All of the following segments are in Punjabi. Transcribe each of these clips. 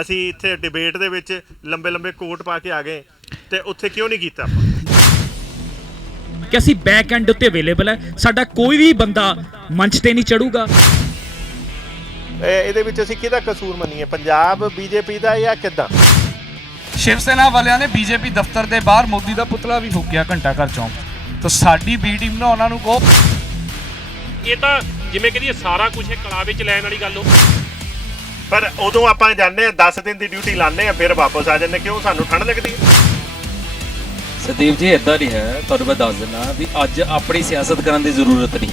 ਅਸੀਂ ਇੱਥੇ ਡਿਬੇਟ ਦੇ ਵਿੱਚ ਲੰਬੇ ਲੰਬੇ ਕੋਟ ਪਾ ਕੇ ਆ ਗਏ ਤੇ ਉੱਥੇ ਕਿਉਂ ਨਹੀਂ ਕੀਤਾ ਆਪਾਂ ਕਿ ਅਸੀਂ ਬੈਕ ਐਂਡ ਉੱਤੇ ਅਵੇਲੇਬਲ ਹੈ, ਸਾਡਾ ਕੋਈ ਵੀ ਬੰਦਾ ਮੰਚ ਤੇ ਨਹੀਂ ਚੜੂਗਾ। ਇਹਦੇ ਵਿੱਚ ਅਸੀਂ ਕਿਹਦਾ ਕਸੂਰ ਮੰਨੀਏ, ਪੰਜਾਬ ਬੀਜੇਪੀ ਦਾ ਜਾਂ ਕਿੱਦਾਂ? ਸ਼ਿਵ ਸੈਨਾ ਵਾਲਿਆਂ ਨੇ ਬੀਜੇਪੀ ਦਫ਼ਤਰ ਦੇ ਬਾਹਰ ਮੋਦੀ ਦਾ ਪੁਤਲਾ ਵੀ ਫੂਕਿਆ ਘੰਟਾ ਘਰ ਚੌਂਕ। ਤਾਂ ਸਾਡੀ ਬੀ ਟੀਮ ਨੇ ਉਹਨਾਂ ਨੂੰ ਕਹੋ, ਇਹ ਤਾਂ ਜਿਵੇਂ ਕਹਦੀਏ ਸਾਰਾ ਕੁਝ ਕਲਾ ਵਿੱਚ ਲੈਣ ਵਾਲੀ ਗੱਲ ਹੋ। ਪਰ ਉਦੋਂ ਆਪਾਂ ਜਾਂਦੇ ਆ 10 ਦਿਨ ਦੀ ਡਿਊਟੀ ਲਾਉਂਦੇ ਆ ਫਿਰ ਵਾਪਸ ਆ ਜਾਂਦੇ, ਕਿਉਂ? ਸਾਨੂੰ ਠੰਡ ਲੱਗਦੀ ਹੈ। ਸਦੀਪ ਜੀ ਇਦਾਂ ਨਹੀਂ ਹੈ, ਤੁਹਾਨੂੰ ਮੈਂ ਦੱਸ ਦਿੰਦਾ ਵੀ ਅੱਜ ਆਪਣੀ ਸਿਆਸਤ ਕਰਨ ਦੀ ਜ਼ਰੂਰਤ ਨਹੀਂ।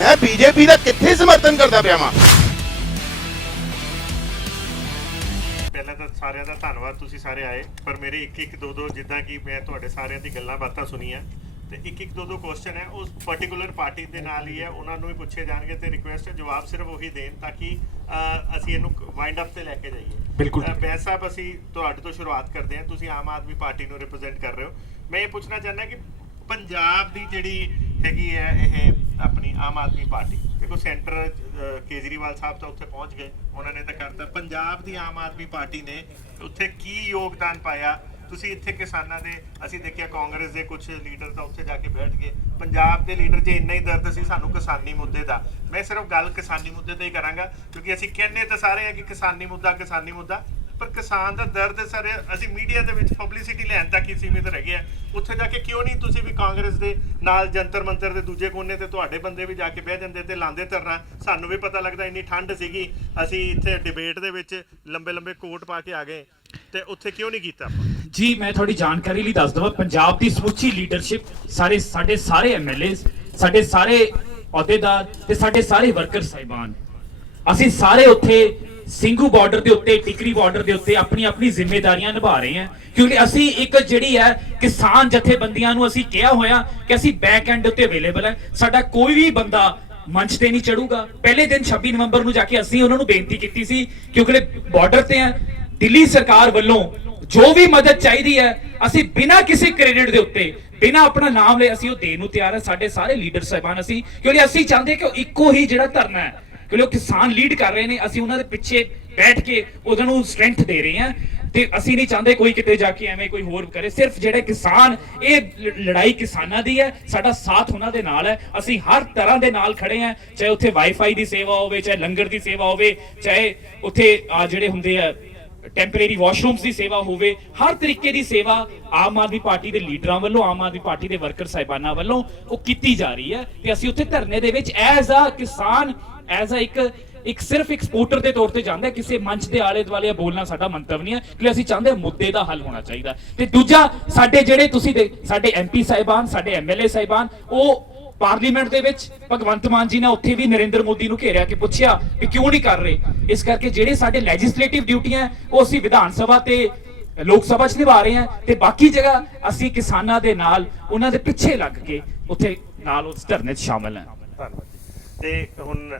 ਮੈਂ ਬੀਜੇਪੀ ਦਾ ਕਿੱਥੇ ਸਮਰਥਨ ਕਰਦਾ ਪਿਆ ਵਾਂ। ਪਹਿਲਾਂ ਤਾਂ ਸਾਰਿਆਂ ਦਾ ਧੰਨਵਾਦ, ਤੁਸੀਂ ਸਾਰੇ ਆਏ। ਪਰ ਮੇਰੇ ਇੱਕ ਦੋ ਜਿੱਦਾਂ ਕਿ ਮੈਂ ਤੁਹਾਡੇ ਸਾਰਿਆਂ ਦੀ ਗੱਲਾਂ ਬਾਤਾਂ ਸੁਣੀਆਂ ਤੇ ਇੱਕ ਦੋ ਕੁਐਸਚਨ ਹੈ ਉਸ ਪਾਰਟਿਕੂਲਰ ਪਾਰਟੀ ਦੇ ਨਾਲ ਹੀ ਹੈ, ਉਹਨਾਂ ਨੂੰ ਹੀ ਪੁੱਛੇ ਜਾਣਗੇ ਤੇ ਰਿਕੁਐਸਟ ਹੈ ਜਵਾਬ ਸਿਰਫ ਉਹੀ ਦੇਣ ਤਾਂ ਕਿ ਅਸੀਂ ਇਹਨੂੰ ਵਾਈਂਡ ਅਪ ਤੇ ਲੈ ਕੇ ਜਾਈਏ। ਬਿਲਕੁਲ ਬੈਂਸ ਸਾਹਿਬ, ਅਸੀਂ ਤੁਹਾਡੇ ਤੋਂ ਸ਼ੁਰੂਆਤ ਕਰਦੇ ਹਾਂ। ਤੁਸੀਂ ਆਮ ਆਦਮੀ ਪਾਰਟੀ ਨੂੰ ਰਿਪਰੈਜ਼ੈਂਟ ਕਰ ਰਹੇ ਹੋ। ਮੈਂ ਇਹ ਪੁੱਛਣਾ ਚਾਹੁੰਦਾ ਕਿ ਪੰਜਾਬ ਦੀ ਜਿਹੜੀ ਹੈਗੀ ਹੈ ਇਹ ਆਪਣੀ ਆਮ ਆਦਮੀ ਪਾਰਟੀ, ਦੇਖੋ ਸੈਂਟਰ ਕੇਜਰੀਵਾਲ ਸਾਹਿਬ ਤਾਂ ਉੱਥੇ ਪਹੁੰਚ ਗਏ, ਉਹਨਾਂ ਨੇ ਤਾਂ ਕਰਤਾ। ਪੰਜਾਬ ਦੀ ਆਮ ਆਦਮੀ ਪਾਰਟੀ ਨੇ ਉੱਥੇ ਕੀ ਯੋਗਦਾਨ ਪਾਇਆ? ਤੁਸੀਂ ਇੱਥੇ ਕਿਸਾਨਾਂ ਦੇ, ਅਸੀਂ ਦੇਖਿਆ ਕਾਂਗਰਸ ਦੇ ਕੁਝ ਲੀਡਰ ਤਾਂ ਉੱਥੇ ਜਾ ਕੇ ਬੈਠ ਗਏ। ਪੰਜਾਬ ਦੇ ਲੀਡਰ 'ਚ ਇੰਨਾ ਹੀ ਦਰਦ ਸੀ ਸਾਨੂੰ ਕਿਸਾਨੀ ਮੁੱਦੇ ਦਾ। ਮੈਂ ਸਿਰਫ ਗੱਲ ਕਿਸਾਨੀ ਮੁੱਦੇ ਤੇ ਹੀ ਕਰਾਂਗਾ ਕਿਉਂਕਿ ਅਸੀਂ ਕਹਿੰਦੇ ਤਾਂ ਸਾਰੇ ਆ ਕਿ ਕਿਸਾਨੀ ਮੁੱਦਾ, ਪਰ ਕਿਸਾਨ ਦਾ ਦਰਦ ਸਰ ਅਸੀਂ ਮੀਡੀਆ ਦੇ ਵਿੱਚ ਪਬਲਿਸਿਟੀ ਲੈਣ ਤੱਕ ਹੀ ਸੀਮਿਤ ਰਹਿ ਗਏ ਆ। ਉੱਥੇ ਜਾ ਕੇ ਕਿਉਂ ਨਹੀਂ ਤੁਸੀਂ ਵੀ ਕਾਂਗਰਸ ਦੇ ਨਾਲ ਜੰਤਰ ਮੰਤਰ ਦੇ ਦੂਜੇ ਕੋਨੇ ਤੇ ਤੁਹਾਡੇ ਬੰਦੇ ਵੀ ਜਾ ਕੇ ਬਹਿ ਜਾਂਦੇ ਤੇ ਲਾਉਂਦੇ ਧਰਨਾ? ਸਾਨੂੰ ਵੀ ਪਤਾ ਲੱਗਦਾ ਇੰਨੀ ਠੰਡ ਸੀਗੀ, ਅਸੀਂ ਇੱਥੇ ਡਿਬੇਟ ਦੇ ਵਿੱਚ ਲੰਬੇ ਕੋਟ ਪਾ ਕੇ ਆ ਗਏ ਤੇ ਉੱਥੇ ਕਿਉਂ ਨਹੀਂ ਕੀਤਾ ਆਪਾਂ? ਜੀ ਮੈਂ ਤੁਹਾਡੀ ਜਾਣਕਾਰੀ ਲਈ ਦੱਸ ਦਵਾਂ, ਪੰਜਾਬ ਦੀ ਸਮੁੱਚੀ ਲੀਡਰਸ਼ਿਪ, ਸਾਡੇ ਸਾਰੇ ਐਮਐਲਏ, ਸਾਡੇ ਸਾਰੇ ਅਹੁਦੇਦਾਰ ਤੇ ਸਾਡੇ ਸਾਰੇ ਵਰਕਰ ਸਾਹਿਬਾਨ, ਅਸੀਂ ਸਾਰੇ ਉੱਥੇ ਸਿੰਘੂ ਬਾਰਡਰ ਦੇ ਉੱਤੇ, ਟਿਕਰੀ ਬਾਰਡਰ ਦੇ ਉੱਤੇ ਆਪਣੀ ਜ਼ਿੰਮੇਵਾਰੀਆਂ ਨਿਭਾ ਰਹੇ ਹਾਂ। ਕਿਉਂਕਿ ਅਸੀਂ ਇੱਕ ਜਿਹੜੀ ਹੈ ਕਿਸਾਨ ਜਥੇਬੰਦੀਆਂ ਨੂੰ ਅਸੀਂ ਕਿਹਾ ਹੋਇਆ ਕਿ ਅਸੀਂ ਬੈਕ ਐਂਡ ਉੱਤੇ ਅਵੇਲੇਬਲ ਹੈ, ਸਾਡਾ ਕੋਈ ਵੀ ਬੰਦਾ ਮੰਚ ਤੇ ਨਹੀਂ ਚੜੂਗਾ। ਪਹਿਲੇ ਦਿਨ 26 ਨਵੰਬਰ ਨੂੰ ਜਾ ਕੇ ਅਸੀਂ ਉਹਨਾਂ ਨੂੰ ਬੇਨਤੀ ਕੀਤੀ ਸੀ ਕਿਉਂਕਿ ਬਾਰਡਰ ਤੇ ਹੈ, ਦਿੱਲੀ ਸਰਕਾਰ ਵੱਲੋਂ ਜੋ ਵੀ ਮਦਦ ਚਾਹੀਦੀ ਹੈ ਅਸੀਂ ਬਿਨਾਂ ਕਿਸੇ ਕ੍ਰੈਡਿਟ ਦੇ ਉੱਤੇ, ਬਿਨਾਂ ਆਪਣਾ ਨਾਮ ਲਏ ਅਸੀਂ ਉਹ ਦੇਣ ਨੂੰ ਤਿਆਰ ਹੈ। ਸਾਡੇ ਸਾਰੇ ਲੀਡਰ ਸਾਹਿਬਾਨ, ਅਸੀਂ ਕਿਉਂਕਿ ਅਸੀਂ ਚਾਹੁੰਦੇ ਕਿ ਇੱਕੋ ਹੀ ਜਿਹੜਾ ਧਰਨਾ ਹੈ, ਕਿਉਂਕਿ ਉਹ ਕਿਸਾਨ ਲੀਡ ਕਰ ਰਹੇ ਨੇ, ਅਸੀਂ ਉਹਨਾਂ ਦੇ ਪਿੱਛੇ ਬੈਠ ਕੇ ਉਹਨਾਂ ਨੂੰ ਸਟਰੈਂਥ ਦੇ ਰਹੇ ਹਾਂ ਤੇ ਅਸੀਂ ਨਹੀਂ ਚਾਹੁੰਦੇ ਕੋਈ ਕਿਤੇ ਜਾ ਕੇ ਐਵੇਂ ਕੋਈ ਹੋਰ ਕਰੇ। ਸਿਰਫ ਜਿਹੜੇ ਕਿਸਾਨ, ਇਹ ਲੜਾਈ ਕਿਸਾਨਾਂ ਦੀ ਹੈ, ਸਾਡਾ ਸਾਥ ਉਹਨਾਂ ਦੇ ਨਾਲ ਹੈ, ਅਸੀਂ ਹਰ ਤਰ੍ਹਾਂ ਦੇ ਨਾਲ ਖੜੇ ਹਾਂ। ਚਾਹੇ ਉੱਥੇ ਵਾਈਫਾਈ ਦੀ ਸੇਵਾ ਹੋਵੇ, ਚਾਹੇ ਲੰਗਰ ਦੀ ਸੇਵਾ ਹੋਵੇ, ਚਾਹੇ ਉੱਥੇ ਜਿਹੜੇ ਹੁੰਦੇ ਆ ਟੈਂਪਰੇਰੀ ਵਾਸ਼ਰੂਮਸ ਦੀ ਸੇਵਾ ਹੋਵੇ, ਹਰ ਤਰੀਕੇ ਦੀ ਸੇਵਾ ਆਮ ਆਦਮੀ ਪਾਰਟੀ ਦੇ ਲੀਡਰਾਂ ਵੱਲੋਂ, ਆਮ ਆਦਮੀ ਪਾਰਟੀ ਦੇ ਵਰਕਰ ਸਾਹਿਬਾਨਾਂ ਵੱਲੋਂ ਉਹ ਕੀਤੀ ਜਾ ਰਹੀ ਹੈ। ਤੇ ਅਸੀਂ ਉੱਥੇ ਧਰਨੇ ਦੇ ਵਿੱਚ ਐਜ਼ ਅ ਕਿਸਾਨ, ਐਜ਼ ਅ ਇੱਕ ਸਿਰਫ ਐਕਸਪੋਰਟਰ ਦੇ ਤੌਰ ਤੇ ਜਾਂਦਾ, ਕਿਸੇ ਮੰਚ ਦੇ ਆਲੇ ਦੁਆਲੇ ਬੋਲਣਾ ਸਾਡਾ ਮੰਤਵ ਨਹੀਂ ਹੈ ਕਿ ਅਸੀਂ ਚਾਹੁੰਦੇ ਮੁੱਦੇ ਦਾ ਹੱਲ ਹੋਣਾ ਚਾਹੀਦਾ। ਤੇ ਦੂਜਾ, ਸਾਡੇ ਜਿਹੜੇ ਤੁਸੀਂ ਸਾਡੇ ਐਮਪੀ ਸਾਹਿਬਾਨ, ਸਾਡੇ ਐਮਐਲਏ ਸਾਹਿਬਾਨ, ਉਹ ਪਾਰਲੀਮੈਂਟ ਦੇ ਵਿੱਚ ਭਗਵੰਤ ਮਾਨ ਜੀ ਨੇ ਉੱਥੇ ਵੀ ਨਰਿੰਦਰ ਮੋਦੀ ਨੂੰ ਘੇਰਿਆ ਕਿ ਪੁੱਛਿਆ ਕਿ ਕਿਉਂ ਨਹੀਂ ਕਰ ਰਹੇ। ਇਸ ਕਰਕੇ ਜਿਹੜੇ ਸਾਡੇ ਲੈਜਿਸਲੇਟਿਵ ਡਿਊਟੀਆਂ ਉਹ ਅਸੀਂ ਵਿਧਾਨ ਸਭਾ ਤੇ ਲੋਕ ਸਭਾ 'ਚ ਨਿਭਾ ਰਹੇ ਹਾਂ ਤੇ ਬਾਕੀ ਜਗ੍ਹਾ ਅਸੀਂ ਕਿਸਾਨਾਂ ਦੇ ਨਾਲ, ਉਹਨਾਂ ਦੇ ਪਿੱਛੇ ਲੱਗ ਕੇ ਉੱਥੇ ਨਾਲ ਉਸ ਧਰਨੇ 'ਚ ਸ਼ਾਮਲ ਹਾਂ। ਧੰਨਵਾਦ ਜੀ। ਤੇ ਹੁਣ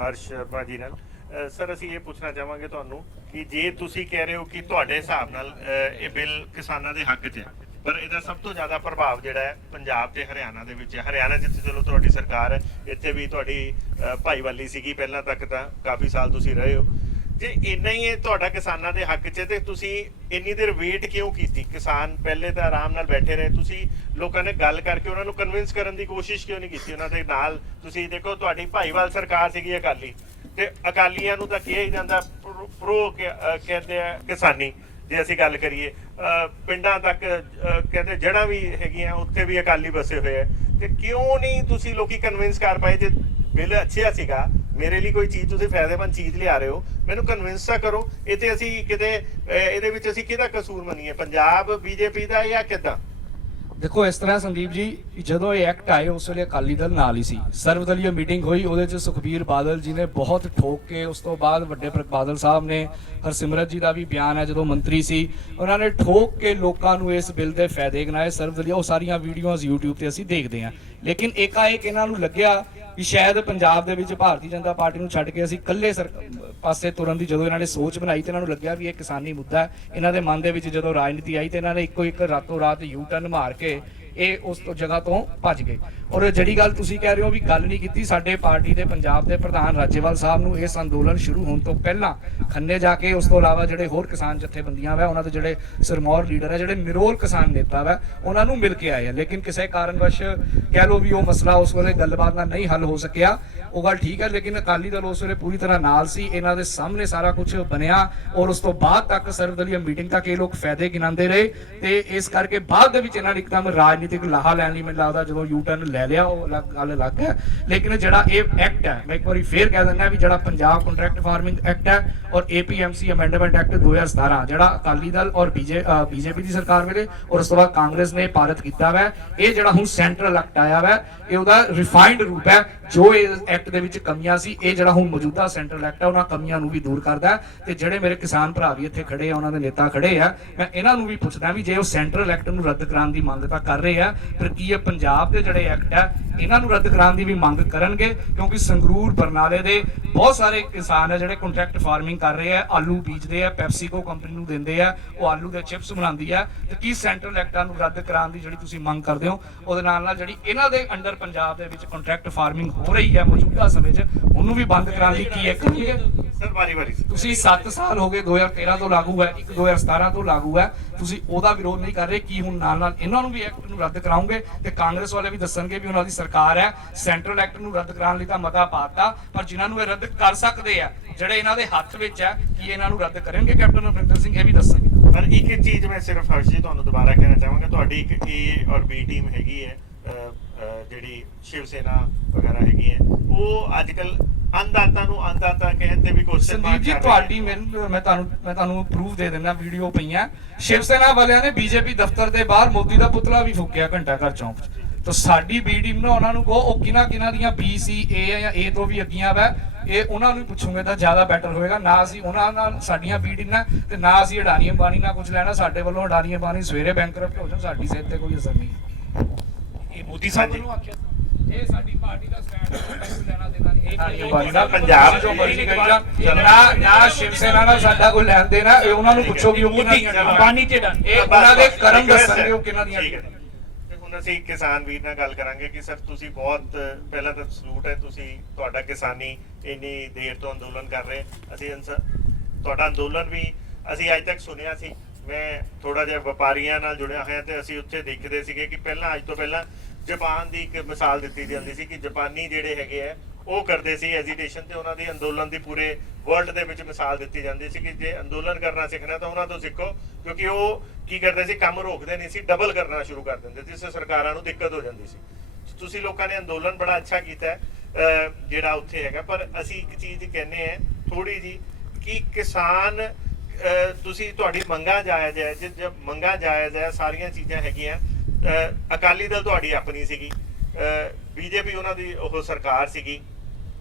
ਹਰਸ਼ ਸ਼ਰਮਾ ਜੀ ਨਾਲ ਸਰ ਅਸੀਂ ਇਹ ਪੁੱਛਣਾ ਚਾਹਾਂਗੇ ਤੁਹਾਨੂੰ ਕਿ ਜੇ ਤੁਸੀਂ ਕਹਿ ਰਹੇ ਹੋ ਕਿ ਤੁਹਾਡੇ ਹਿਸਾਬ ਨਾਲ ਇਹ ਬਿੱਲ ਕਿਸਾਨਾਂ ਦੇ ਹੱਕ 'ਚ ਹੈ, ਪਰ ਇਹਦਾ ਸਭ ਤੋਂ ਜ਼ਿਆਦਾ ਪ੍ਰਭਾਵ ਜਿਹੜਾ ਹੈ ਪੰਜਾਬ ਤੇ ਹਰਿਆਣਾ ਦੇ ਵਿੱਚ ਹੈ। ਹਰਿਆਣਾ ਜਿੱਥੇ ਚਲੋ ਤੁਹਾਡੀ ਸਰਕਾਰ ਹੈ, ਇੱਥੇ ਵੀ ਤੁਹਾਡੀ ਭਾਈਵਾਲੀ ਸੀਗੀ ਪਹਿਲਾਂ ਤੱਕ, ਤਾਂ ਕਾਫੀ ਸਾਲ ਤੁਸੀਂ ਰਹੇ ਹੋ। ਜੇ ਇੰਨਾ ਹੀ ਇਹ ਤੁਹਾਡਾ ਕਿਸਾਨਾਂ ਦੇ ਹੱਕ 'ਚ ਤੇ ਤੁਸੀਂ ਇੰਨੀ ਦੇਰ ਵੇਟ ਕਿਉਂ ਕੀਤੀ? ਕਿਸਾਨ ਪਹਿਲੇ ਤਾਂ ਆਰਾਮ ਨਾਲ ਬੈਠੇ ਰਹੇ, ਤੁਸੀਂ ਲੋਕਾਂ ਨੇ ਗੱਲ ਕਰਕੇ ਉਹਨਾਂ ਨੂੰ ਕਨਵਿੰਸ ਕਰਨ ਦੀ ਕੋਸ਼ਿਸ਼ ਕਿਉਂ ਨਹੀਂ ਕੀਤੀ ਉਹਨਾਂ ਦੇ ਨਾਲ? ਤੁਸੀਂ ਦੇਖੋ ਤੁਹਾਡੀ ਭਾਈਵਾਲ ਸਰਕਾਰ ਸੀਗੀ ਅਕਾਲੀ, ਤੇ ਅਕਾਲੀਆਂ ਨੂੰ ਤਾਂ ਕਿਹਾ ਹੀ ਜਾਂਦਾ ਪ੍ਰੋ ਕਹਿੰਦੇ ਆ ਕਿਸਾਨੀ। ਜੇ ਅਸੀਂ ਗੱਲ ਕਰੀਏ ਪਿੰਡਾਂ ਤੱਕ ਕਹਿੰਦੇ ਜੜ੍ਹਾਂ ਵੀ ਹੈਗੀਆਂ, ਉੱਥੇ ਵੀ ਅਕਾਲੀ ਵਸੇ ਹੋਏ ਆ, ਤੇ ਕਿਉਂ ਨਹੀਂ ਤੁਸੀਂ ਲੋਕੀ ਕਨਵਿੰਸ ਕਰ ਪਾਏ? ਜੇ ਬਿੱਲ ਅੱਛਾ ਸੀਗਾ, ਮੇਰੇ ਲਈ ਕੋਈ ਚੀਜ਼ ਤੁਸੀਂ ਫਾਇਦੇਮੰਦ ਚੀਜ਼ ਲਿਆ ਰਹੇ ਹੋ, ਮੈਨੂੰ ਕਨਵਿੰਸ ਤਾਂ ਕਰੋ। ਇਹ ਤੇ ਅਸੀਂ ਕਿਤੇ ਇਹਦੇ ਵਿੱਚ ਅਸੀਂ ਕਿਹਦਾ ਕਸੂਰ ਮੰਨੀਏ, ਪੰਜਾਬ ਬੀਜੇਪੀ ਦਾ ਜਾਂ ਕਿੱਦਾਂ? ਦੇਖੋ ਇਸ ਤਰ੍ਹਾਂ ਸੰਦੀਪ ਜੀ, ਜਦੋਂ ਇਹ ਐਕਟ ਆਏ ਉਸ ਵੇਲੇ ਅਕਾਲੀ ਦਲ ਨਾਲ ਹੀ ਸੀ, ਸਰਵਦਲੀय ਮੀਟਿੰਗ ਹੋਈ, ਉਹਦੇ 'ਚ ਸੁਖਬੀਰ ਬਾਦਲ ਜੀ ਨੇ ਬਹੁਤ ਠੋਕ ਕੇ, ਉਸ ਤੋਂ ਬਾਅਦ ਵੱਡੇ ਬਾਦਲ ਸਾਹਿਬ ਨੇ, ਹਰਸਿਮਰਤ ਜੀ ਦਾ ਵੀ ਬਿਆਨ ਹੈ ਜਦੋਂ ਮੰਤਰੀ ਸੀ, ਉਹਨਾਂ ਨੇ ਠੋਕ ਕੇ ਲੋਕਾਂ ਨੂੰ ਇਸ ਬਿੱਲ ਦੇ ਫਾਇਦੇ ਗਿਣਾਏ। ਸਰਵਦਲੀय ਉਹ ਸਾਰੀਆਂ ਵੀਡੀਓਜ਼ YouTube ਤੇ ਅਸੀਂ ਦੇਖਦੇ ਹਾਂ। ਲੇਕਿਨ ਏਕਾਏਕ ਇਹਨਾਂ ਨੂੰ ਲੱਗਿਆ ਕਿ ਸ਼ਾਇਦ ਪੰਜਾਬ ਦੇ ਵਿੱਚ ਭਾਰਤੀ ਜਨਤਾ ਪਾਰਟੀ ਨੂੰ ਛੱਡ ਕੇ ਅਸੀਂ ਇਕੱਲੇ ਪਾਸੇ ਤੁਰਨ ਦੀ ਜਦੋਂ ਇਹਨਾਂ ਨੇ ਸੋਚ ਬਣਾਈ ਤੇ ਇਹਨਾਂ ਨੂੰ ਲੱਗਿਆ ਵੀ ਇਹ ਕਿਸਾਨੀ ਮੁੱਦਾ ਹੈ। ਇਹਨਾਂ ਦੇ ਮਨ ਦੇ ਵਿੱਚ ਜਦੋਂ ਰਾਜਨੀਤੀ ਆਈ ਤੇ ਇਹਨਾਂ ਨੇ ਇੱਕੋ ਇੱਕ ਰਾਤੋਂ ਰਾਤ ਯੂ ਟਰਨ ਮਾਰ ਕੇ ਇਹ ਉਸ ਤੋਂ ਜਗ੍ਹਾ ਤੋਂ ਭੱਜ ਗਏ। ਔਰ ਜਿਹੜੀ ਗੱਲ ਤੁਸੀਂ ਕਹਿ ਰਹੇ ਹੋ ਵੀ ਗੱਲ ਨਹੀਂ ਕੀਤੀ, ਸਾਡੇ ਪਾਰਟੀ ਦੇ ਪੰਜਾਬ ਦੇ ਪ੍ਰਧਾਨ ਰਾਜੇਵਾਲ ਸਾਹਿਬ ਨੂੰ ਇਸ ਅੰਦੋਲਨ ਸ਼ੁਰੂ ਹੋਣ ਤੋਂ ਪਹਿਲਾਂ ਖੰਨੇ ਜਾ ਕੇ, ਉਸ ਤੋਂ ਇਲਾਵਾ ਜਿਹੜੇ ਹੋਰ ਕਿਸਾਨ ਜਥੇਬੰਦੀਆਂ ਵਾ ਉਹਨਾਂ ਦੇ ਜਿਹੜੇ ਸਿਰਮੌਰ ਲੀਡਰ ਹੈ, ਜਿਹੜੇ ਨਿਰੋਲ ਕਿਸਾਨ ਨੇਤਾ ਵਾ, ਉਹਨਾਂ ਨੂੰ ਮਿਲ ਕੇ ਆਏ ਆ। ਲੇਕਿਨ ਕਿਸੇ ਕਾਰਨਵਸ਼ ਕਹਿ ਲਓ ਵੀ ਉਹ ਮਸਲਾ ਉਸ ਵੇਲੇ ਗੱਲਬਾਤ ਨਾਲ ਨਹੀਂ ਹੱਲ ਹੋ ਸਕਿਆ, ਉਹ ਗੱਲ ਠੀਕ ਹੈ। ਲੇਕਿਨ ਅਕਾਲੀ ਦਲ ਉਸ ਵੇਲੇ ਪੂਰੀ ਤਰ੍ਹਾਂ ਨਾਲ ਸੀ, ਇਹਨਾਂ ਦੇ ਸਾਹਮਣੇ ਸਾਰਾ ਕੁਝ ਬਣਿਆ ਔਰ ਉਸ ਤੋਂ ਬਾਅਦ ਤੱਕ ਸਰਵਦਲੀय ਮੀਟਿੰਗ ਤੱਕ ਇਹ ਲੋਕ ਫਾਇਦੇ ਗਿਣਾਉਂਦੇ ਰਹੇ ਤੇ ਇਸ ਕਰਕੇ ਬਾਅਦ ਦੇ ਵਿੱਚ ਇਹਨਾਂ ਨੇ ਇੱਕਦਮ ਰਾਜਨੀਤਿਕ ਲਾਹਾ ਲੈਣ ਲਈ, ਮੈਨੂੰ ਲੱਗਦਾ ਜਦੋਂ ਯੂ ਟਰਨ ਲੈ ਲਿਆ, ਉਹ ਗੱਲ ਅਲੱਗ ਹੈ। ਲੇਕਿਨ ਜਿਹੜਾ ਇਹ ਐਕਟ ਹੈ, ਮੈਂ ਇੱਕ ਵਾਰੀ ਫੇਰ ਕਹਿ ਦਿੰਦਾ ਵੀ ਜਿਹੜਾ ਪੰਜਾਬ ਕੰਟਰੈਕਟ ਫਾਰਮਿੰਗ ਐਕਟ ਹੈ ਔਰ APMC ਅਮੈਂਡਮੈਂਟ ਐਕਟ 2017 ਜਿਹੜਾ ਅਕਾਲੀ ਦਲ ਔਰ ਬੀਜੇਪੀ ਦੀ ਸਰਕਾਰ ਵੇਲੇ ਔਰ ਉਸ ਤੋਂ ਬਾਅਦ ਕਾਂਗਰਸ ਨੇ ਪਾਰਿਤ ਕੀਤਾ ਵਾ, ਇਹ ਜਿਹੜਾ ਹੁਣ ਸੈਂਟਰਲ ਐਕਟ ਆਇਆ ਵਾ, ਇਹ ਉਹਦਾ ਰਿਫਾਈਨਡ ਰੂਪ ਹੈ। ਜੋ ਇਸ ਐਕਟ ਦੇ ਵਿੱਚ ਕਮੀਆਂ ਸੀ, ਇਹ ਜਿਹੜਾ ਹੁਣ ਮੌਜੂਦਾ ਸੈਂਟਰਲ ਐਕਟ ਹੈ ਉਹਨਾਂ ਕਮੀਆਂ ਨੂੰ ਵੀ ਦੂਰ ਕਰਦਾ। ਤੇ ਜਿਹੜੇ ਮੇਰੇ ਕਿਸਾਨ ਭਰਾ ਵੀ ਇੱਥੇ ਖੜੇ ਆ, ਉਹਨਾਂ ਦੇ ਨੇਤਾ ਖੜੇ ਆ, ਮੈਂ ਇਹਨਾਂ ਨੂੰ ਵੀ ਪੁੱਛਦਾ ਵੀ ਜੇ ਉਹ ਸੈਂਟਰਲ ਐਕਟ ਨੂੰ ਰੱਦ ਕਰਾਉਣ ਦੀ ਮੰਗ ਤਾਂ ਕਰ ਰਹੇ ਆ, ਫਿਰ ਕੀ ਇਹ ਪੰਜਾਬ ਦੇ ਜਿਹੜੇ ਐਕਟ ਹੈ ਇਹਨਾਂ ਨੂੰ ਰੱਦ ਕਰਾਉਣ ਦੀ ਵੀ ਮੰਗ ਕਰਨਗੇ? ਕਿਉਂਕਿ ਸੰਗਰੂਰ ਬਰਨਾਲੇ ਦੇ ਬਹੁਤ ਸਾਰੇ ਕਿਸਾਨ ਆ ਜਿਹੜੇ ਕੰਟਰੈਕਟ ਫਾਰਮਿੰਗ ਕਰ ਰਹੇ ਆ, ਆਲੂ ਬੀਜਦੇ ਆ, ਪੈਪਸੀਕੋ ਕੰਪਨੀ ਨੂੰ ਦਿੰਦੇ ਆ, ਉਹ ਆਲੂ ਦੇ ਚਿਪਸ ਬਣਾਉਂਦੀ ਆ। ਤੇ ਕੀ ਸੈਂਟਰਲ ਐਕਟਾਂ ਨੂੰ ਰੱਦ ਕਰਾਉਣ ਦੀ ਜਿਹੜੀ ਤੁਸੀਂ ਮੰਗ ਕਰਦੇ ਹੋ, ਉਹਦੇ ਨਾਲ ਜਿਹੜੀ ਇਹਨਾਂ ਦੇ ਅੰਡਰ ਪੰਜਾਬ ਦੇ ਵਿੱਚ ਕੰਟਰੈਕਟ ਫਾਰਮਿੰਗ ਹੋ ਰਹੀ ਹੈ ਮੌਜੂਦਾ ਸਮੇਂ 'ਚ, ਉਹਨੂੰ ਵੀ ਬੰਦ ਕਰਾਉਣ ਲਈ ਕੀ ਕਰਨਗੇ? ਸਰ ਵਾਰੀ ਤੁਸੀਂ 7 ਸਾਲ ਹੋ ਗਏ, 2013 ਤੋਂ ਲਾਗੂ ਹੈ, 2017 ਤੋਂ ਲਾਗੂ ਹੈ, ਤੁਸੀਂ ਉਹਦਾ ਵਿਰੋਧ ਨਹੀਂ ਕਰ ਰਹੇ, ਕੀ ਹੁਣ ਨਾਲ ਇਹਨਾਂ ਨੂੰ ਵੀ ਐਕਟ ਨੂੰ ਰੱਦ ਕਰਾਉਂਗੇ? ਤੇ ਕਾਂਗਰਸ ਵਾਲੇ ਵੀ ਦੱਸਣਗੇ ਵੀ ਉਹਨਾਂ ਦੀ ਸਰਕਾਰ ਹੈ, ਸੈਂਟਰਲ ਐਕਟ ਨੂੰ ਰੱਦ ਕਰਾਉਣ ਲਈ ਤਾਂ ਮਤਾ ਪਾਤਾ, ਪਰ ਜਿਨ੍ਹਾਂ ਨੂੰ ਇਹ ਰੱਦ ਕਰ ਸਕਦੇ ਆ, ਜਿਹੜੇ ਇਹਨਾਂ ਦੇ ਹੱਥ ਵਿੱਚ ਹੈ, ਕੀ ਇਹਨਾਂ ਨੂੰ ਰੱਦ ਕਰਨਗੇ? ਕੈਪਟਨ ਅਮਰਿੰਦਰ ਸਿੰਘ ਇਹ ਵੀ ਦੱਸਣ। ਪਰ ਇੱਕ ਚੀਜ਼ ਮੈਂ ਸਿਰਫ ਹਰਸ਼ ਜੀ ਤੁਹਾਨੂੰ ਦੁਬਾਰਾ ਕਹਿਣਾ ਚਾਹਾਂਗਾ, ਤੁਹਾਡੀ ਇੱਕ A ਔਰ B ਟੀਮ ਹੈਗੀ ਹੈ, ਜਿਹੜੀ ਸ਼ਿਵ ਸੈਨਾ ਵਗੈਰਾ ਹੈਗੀ ਹੈ, ਉਹ ਅੱਜਕੱਲ ਅੰਦਾਤਾ ਨੂੰ ਅੰਦਾਤਾ ਕਹਿਣ ਤੇ ਵੀ ਕੁਐਸਚਨ ਮਾਰਕ ਸੰਦੀਪ ਜੀ, ਤੁਹਾਡੀ ਮੈਂ ਤੁਹਾਨੂੰ ਪ੍ਰੂਫ ਦੇ ਦਿੰਦਾ, ਵੀਡੀਓ ਪਈਆਂ। ਸ਼ਿਵ ਸੈਨਾ ਵਾਲਿਆਂ ਨੇ ਬੀਜੇਪੀ ਦਫ਼ਤਰ ਦੇ ਬਾਹਰ ਮੋਦੀ ਦਾ ਪੁਤਲਾ ਵੀ ਫੂਕਿਆ ਘੰਟਾ ਘਰ ਚੌਂਕ 'ਚ। ਤਾਂ ਸਾਡੀ B ਟੀਮ ਨੇ ਉਹਨਾਂ ਨੂੰ ਕਹੋ, ਉਹ ਕਿਹਨਾਂ ਦੀਆਂ B C A ਜਾਂ A ਤੋਂ ਵੀ ਅੱਗੀਆਂ ਵਾ, ਇਹ ਉਹਨਾਂ ਨੂੰ ਪੁੱਛੋਗੇ ਤਾਂ ਜ਼ਿਆਦਾ ਬੈਟਰ ਹੋਏਗਾ। ਨਾ ਅਸੀਂ ਉਹਨਾਂ ਨਾਲ ਸਾਡੀਆਂ B ਟੀਮ ਨਾਲ ਤੇ ਨਾ ਅਸੀਂ ਅਡਾਨੀ ਅੰਬਾਨੀ ਨਾਲ ਕੁਝ ਲੈਣਾ। ਸਾਡੇ ਵੱਲੋਂ ਅਡਾਨੀ ਅੰਬਾਨੀ ਸਵੇਰੇ ਬੈਂਕਰਪਟ ਹੋ ਜਾਣ, ਸਾਡੀ ਸਿਹਤ ਤੇ ਕੋਈ ਅਸਰ ਨਹੀਂ। ਇਹ ਮੋਦੀ ਸਾਹਿਬ ਨੂੰ ਆਖਿਆ, ਇਹ ਸਾਡੀ ਪਾਰਟੀ ਦਾ ਸਟੈਂਡ ਹੈ, ਕੋਈ ਲੈਣਾ ਦੇਣਾ ਨਹੀਂ। ਪੰਜਾਬ ਜੋ ਮਰਜ਼ੀ ਕਰੀ ਜਾ, ਨਾ ਸ਼ਿਵ ਸੈਨਾ ਨਾਲ ਸਾਡਾ ਕੋਈ ਲੈਣ ਦੇਣਾ, ਇਹ ਉਹਨਾਂ ਨੂੰ ਪੁੱਛੋ ਕਿ ਉਹ ਅੰਬਾਨੀ ਤੇ ਡਨ, ਇਹ ਉਹਨਾਂ ਦੇ ਕਰਮ ਦੱਸਣਗੇ ਉਹ ਕਿਹਨਾਂ ਦੀਆਂ। ਤੇ ਹੁਣ ਅਸੀਂ ਕਿਸਾਨ ਵੀਰ ਨਾਲ ਗੱਲ ਕਰਾਂਗੇ ਕਿ ਸਰ ਤੁਸੀਂ ਬਹੁਤ ਪਹਿਲਾਂ ਤਾਂ ਸਲੂਟ ਹੈ, ਤੁਸੀਂ ਤੁਹਾਡਾ ਕਿਸਾਨੀ ਇੰਨੀ ਦੇਰ ਤੋਂ ਅੰਦੋਲਨ ਕਰ ਰਹੇ। ਅਸੀਂ ਤੁਹਾਡਾ ਅੰਦੋਲਨ ਵੀ ਅਸੀਂ ਅੱਜ ਤੱਕ ਸੁਣਿਆ ਸੀ। ਮੈਂ ਥੋੜਾ ਜਿਹਾ ਵਪਾਰੀਆਂ ਨਾਲ ਜੁੜਿਆ ਹੋਇਆ ਤੇ ਅਸੀਂ ਉੱਥੇ ਦੇਖਦੇ ਸੀਗੇ ਕਿ ਪਹਿਲਾਂ ਅੱਜ ਤੋਂ ਪਹਿਲਾਂ ਜਾਪਾਨ ਦੀ ਇੱਕ ਮਿਸਾਲ ਦਿੱਤੀ ਜਾਂਦੀ ਸੀ ਕਿ ਜਾਪਾਨੀ ਜਿਹੜੇ ਹੈਗੇ ਆ ਉਹ ਕਰਦੇ ਸੀ ਐਜੀਟੇਸ਼ਨ, ਤੇ ਉਹਨਾਂ ਦੀ ਅੰਦੋਲਨ ਦੀ ਪੂਰੇ ਵਰਲਡ ਦੇ ਵਿੱਚ ਮਿਸਾਲ ਦਿੱਤੀ ਜਾਂਦੀ ਸੀ ਕਿ ਜੇ ਅੰਦੋਲਨ ਕਰਨਾ ਸਿੱਖਣਾ ਤਾਂ ਉਹਨਾਂ ਤੋਂ ਸਿੱਖੋ, ਕਿਉਂਕਿ ਉਹ ਕੀ ਕਰਦੇ ਸੀ, ਕੰਮ ਰੋਕਦੇ ਨਹੀਂ ਸੀ, ਡਬਲ ਕਰਨਾ ਸ਼ੁਰੂ ਕਰ ਦਿੰਦੇ ਸੀ, ਇਸ ਸਰਕਾਰਾਂ ਨੂੰ ਦਿੱਕਤ ਹੋ ਜਾਂਦੀ ਸੀ। ਤੁਸੀਂ ਲੋਕਾਂ ਨੇ ਅੰਦੋਲਨ ਬੜਾ ਅੱਛਾ ਕੀਤਾ ਜਿਹੜਾ ਉੱਥੇ ਹੈਗਾ, ਪਰ ਅਸੀਂ ਇੱਕ ਚੀਜ਼ ਕਹਿੰਦੇ ਆ ਥੋੜੀ ਜੀ ਕਿ ਕਿਸਾਨ ਤੁਸੀਂ ਤੁਹਾਡੀ ਮੰਗਾਂ ਜਾਇਜ਼ ਹੈ, ਜੇ ਮੰਗਾਂ ਜਾਇਜ਼ ਹੈ, ਸਾਰੀਆਂ ਚੀਜ਼ਾਂ ਹੈਗੀਆਂ। ਅਕਾਲੀ ਦਲ ਤੁਹਾਡੀ ਆਪਣੀ ਸੀਗੀ, ਬੀਜੇਪੀ ਉਹਨਾਂ ਦੀ ਉਹ ਸਰਕਾਰ ਸੀਗੀ,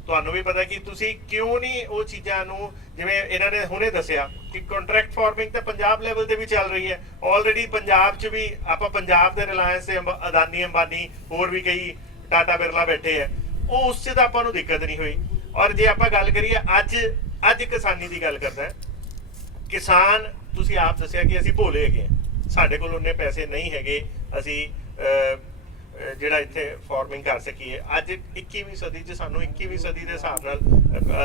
ਤੁਹਾਨੂੰ ਵੀ ਪਤਾ ਕਿ ਤੁਸੀਂ ਕਿਉਂ ਨਹੀਂ ਉਹ ਚੀਜ਼ਾਂ ਨੂੰ, ਜਿਵੇਂ ਇਹਨਾਂ ਨੇ ਹੁਣੇ ਦੱਸਿਆ ਕਿ ਕੰਟਰੈਕਟ ਫਾਰਮਿੰਗ ਤਾਂ ਪੰਜਾਬ ਲੈਵਲ ਤੇ ਵੀ ਚੱਲ ਰਹੀ ਹੈ ਆਲਰੇਡੀ। ਪੰਜਾਬ 'ਚ ਵੀ ਆਪਾਂ ਪੰਜਾਬ ਦੇ ਰਿਲਾਇੰਸ ਤੇ ਅਦਾਨੀ ਅੰਬਾਨੀ ਹੋਰ ਵੀ ਕਈ ਟਾਟਾ ਬਿਰਲਾ ਬੈਠੇ ਆ, ਉਹ ਉਸ 'ਚ ਤਾਂ ਆਪਾਂ ਨੂੰ ਦਿੱਕਤ ਨਹੀਂ ਹੋਈ। ਔਰ ਜੇ ਆਪਾਂ ਗੱਲ ਕਰੀਏ ਅੱਜ ਕਿਸਾਨੀ ਦੀ ਗੱਲ ਕਰਦਾ, ਕਿਸਾਨ ਤੁਸੀਂ ਆਪ ਦੱਸਿਆ ਕਿ ਅਸੀਂ ਭੋਲੇ ਹੈਗੇ, ਸਾਡੇ ਕੋਲ ਉਹਨੇ ਪੈਸੇ ਨਹੀਂ ਹੈਗੇ ਅਸੀਂ ਜਿਹੜਾ ਇੱਥੇ ਫਾਰਮਿੰਗ ਕਰ ਸਕੀਏ। ਅੱਜ 21ਵੀਂ ਸਦੀ 'ਚ ਸਾਨੂੰ 21ਵੀਂ ਸਦੀ ਦੇ ਹਿਸਾਬ ਨਾਲ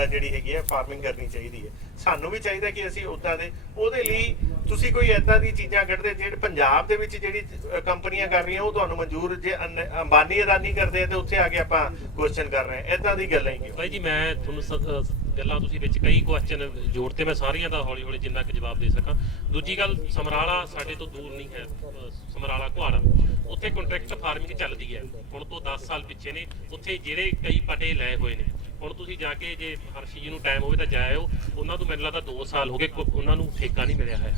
ਜਿਹੜੀ ਹੈਗੀ ਹੈ ਫਾਰਮਿੰਗ ਕਰਨੀ ਚਾਹੀਦੀ ਹੈ। ਸਾਨੂੰ ਵੀ ਚਾਹੀਦਾ ਕਿ ਅਸੀਂ ਉੱਦਾਂ ਦੇ, ਉਹਦੇ ਲਈ ਤੁਸੀਂ ਕੋਈ ਏਦਾਂ ਦੀ ਚੀਜ਼ਾਂ ਕੱਢਦੇ ਜਿਹੜੇ ਪੰਜਾਬ ਦੇ ਵਿੱਚ ਜਿਹੜੀ ਕੰਪਨੀਆਂ ਕਰ ਰਹੀਆਂ ਉਹ ਤੁਹਾਨੂੰ ਮਨਜ਼ੂਰ, ਜੇ ਅੰਬਾਨੀ ਅਦਾਨੀ ਕਰਦੇ ਆ ਤੇ ਉੱਥੇ ਆ ਕੇ ਆਪਾਂ ਕੁਐਸਚਨ ਕਰ ਰਹੇ ਹਾਂ, ਏਦਾਂ ਦੀ ਗੱਲਾਂ ਹੀ। ਭਾਈ ਜੀ ਮੈਂ ਤੁਹਾਨੂੰ ਗੱਲਾਂ ਤੁਸੀਂ ਵਿੱਚ ਕਈ ਕੁਐਸਚਨ ਜੋੜਤੇ, ਮੈਂ ਸਾਰੀਆਂ ਦਾ ਹੌਲੀ ਹੌਲੀ ਜਿੰਨਾ ਕੁ ਜਵਾਬ ਦੇ ਸਕਾਂ। ਦੂਜੀ ਗੱਲ, ਸਮਰਾਲਾ ਸਾਡੇ ਤੋਂ ਦੂਰ ਨਹੀਂ ਹੈ, ਸਮਰਾਲਾ ਕੁਹਾੜਾ, ਉੱਥੇ ਕੰਟਰੈਕਟ ਫਾਰਮਿੰਗ ਚੱਲਦੀ ਹੈ ਹੁਣ ਤੋਂ 10 ਸਾਲ ਪਿੱਛੇ ਨੇ, ਉੱਥੇ ਜਿਹੜੇ ਕਈ ਪਟੇ ਲਏ ਹੋਏ ਨੇ। ਹੁਣ ਤੁਸੀਂ ਜਾ ਕੇ ਜੇ ਹਰਸ਼ੀ ਜੀ ਨੂੰ ਟਾਈਮ ਹੋਵੇ ਤਾਂ ਜਾਇਓ, ਉਹਨਾਂ ਤੋਂ ਮੈਨੂੰ ਲੱਗਦਾ 2 ਸਾਲ ਹੋ ਗਏ ਉਹਨਾਂ ਨੂੰ ਠੇਕਾ ਨਹੀਂ ਮਿਲਿਆ ਹੈ।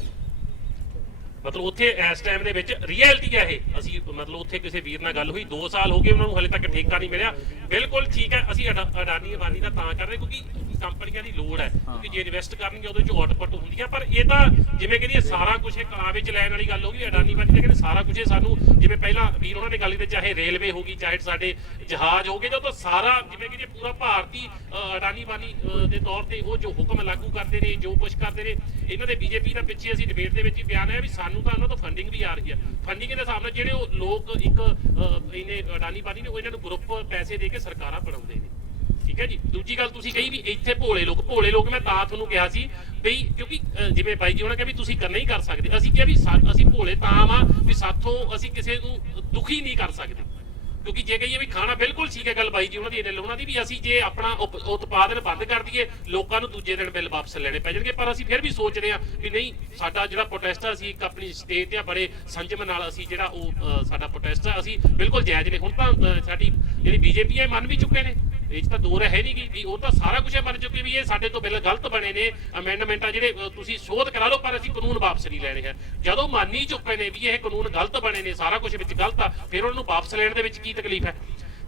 ਮਤਲਬ ਉੱਥੇ ਇਸ ਟਾਈਮ ਦੇ ਵਿੱਚ ਰਿਐਲਿਟੀ ਹੈ ਇਹ। ਅਸੀਂ ਮਤਲਬ ਉੱਥੇ ਕਿਸੇ ਵੀਰ ਨਾਲ ਗੱਲ ਹੋਈ, 2 ਸਾਲ ਹੋ ਗਏ ਉਹਨਾਂ ਨੂੰ ਹਲੇ ਤੱਕ ਠੇਕਾ ਨਹੀਂ ਮਿਲਿਆ। ਬਿਲਕੁਲ ਠੀਕ ਹੈ, ਅਸੀਂ ਅਡਾਨੀ ਅੰਬਾਨੀ ਦਾ ਤਾਂ ਕਰ ਰਹੇ ਕਿਉਂਕਿ ਕੰਪਨੀਆਂ ਦੀ ਲੋੜ ਹੈ, ਕਿਉਂਕਿ ਜੇ ਇਨਵੈਸਟ ਕਰਨਗੇ ਉਹਦੇ ਚ ਆਊਟਪੁੱਟ ਹੁੰਦੀ ਆ। ਪਰ ਇਹ ਤਾਂ ਜਿਵੇਂ ਕਹਿੰਦੀ ਸਾਰਾ ਕੁਝ ਇਹ ਕਲਾ ਵਿੱਚ ਲੈਣ ਵਾਲੀ ਗੱਲ ਹੋ ਗਈ। ਅਡਾਨੀ ਬਾਨੀ ਦੇ ਕਹਿੰਦੇ ਸਾਰਾ ਕੁਝ ਸਾਨੂੰ, ਜਿਵੇਂ ਪਹਿਲਾਂ ਵੀਰ ਉਹਨਾਂ ਨੇ ਗੱਲ ਕੀਤੀ, ਚਾਹੇ ਰੇਲਵੇ ਹੋ ਗਈ, ਚਾਹੇ ਸਾਡੇ ਜਹਾਜ਼ ਹੋ ਗਏ, ਜਦੋਂ ਸਾਰਾ ਜਿਵੇਂ ਕਿ ਪੂਰਾ ਭਾਰਤੀ ਅਡਾਨੀ ਬਾਨੀ ਦੇ ਤੌਰ ਤੇ ਉਹ ਜੋ ਹੁਕਮ ਲਾਗੂ ਕਰਦੇ ਨੇ, ਜੋ ਕੁਝ ਕਰਦੇ ਨੇ, ਇਹਨਾਂ ਦੇ ਬੀਜੇਪੀ ਦਾ ਪਿੱਛੇ ਅਸੀਂ ਡਿਬੇਟ ਦੇ ਵਿੱਚ ਹੀ ਬਿਆਨ ਹੈ ਵੀ ਸਾਨੂੰ ਤਾਂ ਉਹਨਾਂ ਤੋਂ ਫੰਡਿੰਗ ਵੀ ਆ ਰਹੀ ਹੈ। ਫੰਡਿੰਗ ਦੇ ਹਿਸਾਬ ਨਾਲ ਜਿਹੜੇ ਉਹ ਲੋਕ ਇੱਕ ਇਹਨੇ ਅਡਾਨੀ ਬਾਨੀ ਨੇ ਉਹ ਇਹਨਾਂ ਨੂੰ ਗਰੁੱਪ ਪੈਸੇ ਦੇ ਕੇ ਸਰਕਾਰਾਂ ਬਣਾਉਂਦੇ ਨੇ। ਠੀਕ ਹੈ ਜੀ। ਦੂਜੀ ਗੱਲ ਤੁਸੀਂ ਕਹੀ ਵੀ ਇੱਥੇ ਭੋਲੇ ਲੋਕ ਮੈਂ ਤਾਂ ਤੁਹਾਨੂੰ ਕਿਹਾ ਸੀ ਬਈ ਕਿਉਂਕਿ ਜਿਵੇਂ ਬਾਈ ਜੀ ਉਹਨਾਂ ਕਿਹਾ ਵੀ ਤੁਸੀਂ ਨਹੀਂ ਕਰ ਸਕਦੇ, ਅਸੀਂ ਕਿਹਾ ਵੀ ਅਸੀਂ ਭੋਲੇ ਤਾਂ ਵਾਂ ਵੀ ਸਾਥੋਂ ਅਸੀਂ ਕਿਸੇ ਨੂੰ ਦੁਖੀ ਨਹੀਂ ਕਰ ਸਕਦੇ। ਕਿਉਂਕਿ ਜੇ ਕਹੀਏ ਵੀ ਖਾਣਾ ਬਿਲਕੁਲ ਠੀਕ ਹੈ ਗੱਲ ਬਾਈ ਜੀ ਉਹਨਾਂ ਦੀ ਵੀ ਅਸੀਂ ਜੇ ਆਪਣਾ ਉਤਪਾਦਨ ਬੰਦ ਕਰ ਦਈਏ ਲੋਕਾਂ ਨੂੰ ਦੂਜੇ ਦਿਨ ਬਿੱਲ ਵਾਪਸ ਲੈਣੇ ਪੈ ਜਾਣਗੇ। ਪਰ ਅਸੀਂ ਫਿਰ ਵੀ ਸੋਚਦੇ ਹਾਂ ਵੀ ਨਹੀਂ, ਸਾਡਾ ਜਿਹੜਾ ਪ੍ਰੋਟੈਸਟ ਆ, ਅਸੀਂ ਇੱਕ ਆਪਣੀ ਸਟੇਜ ਤੇ ਬੜੇ ਸੰਜਮ ਨਾਲ ਅਸੀਂ ਜਿਹੜਾ ਉਹ ਸਾਡਾ ਪ੍ਰੋਟੈਸਟ ਆ ਅਸੀਂ ਬਿਲਕੁਲ ਜਾਇਜ਼ ਨੇ। ਹੁਣ ਤਾਂ ਸਾਡੀ ਜਿਹੜੀ ਬੀਜੇਪੀ ਹੈ ਮੰਨ ਵੀ ਚੁੱਕੇ ਨੇ, ਇਹ 'ਚ ਤਾਂ ਦੋ ਰਹਿ ਨਹੀਂ ਗਈ ਵੀ ਉਹ ਤਾਂ ਸਾਰਾ ਕੁਝ ਮੰਨ ਚੁੱਕੇ ਵੀ ਇਹ ਸਾਡੇ ਤੋਂ ਬਿੱਲ ਗਲਤ ਬਣੇ ਨੇ, ਅਮੈਂਡਮੈਂਟਾਂ ਜਿਹੜੇ ਤੁਸੀਂ ਸੋਧ ਕਰਾ ਲਓ ਪਰ ਅਸੀਂ ਕਾਨੂੰਨ ਵਾਪਸ ਨਹੀਂ ਲੈਣੇ ਹੈ। ਜਦੋਂ ਮੰਨ ਹੀ ਚੁੱਕੇ ਨੇ ਵੀ ਇਹ ਕਾਨੂੰਨ ਗਲਤ ਬਣੇ ਨੇ, ਸਾਰਾ ਕੁਝ ਵਿੱਚ ਗਲਤ ਆ, ਫਿਰ ਉਹਨਾਂ ਨੂੰ ਵਾਪਸ ਲੈਣ ਦੇ ਵਿੱਚ ਕੀ ਤਕਲੀਫ ਹੈ।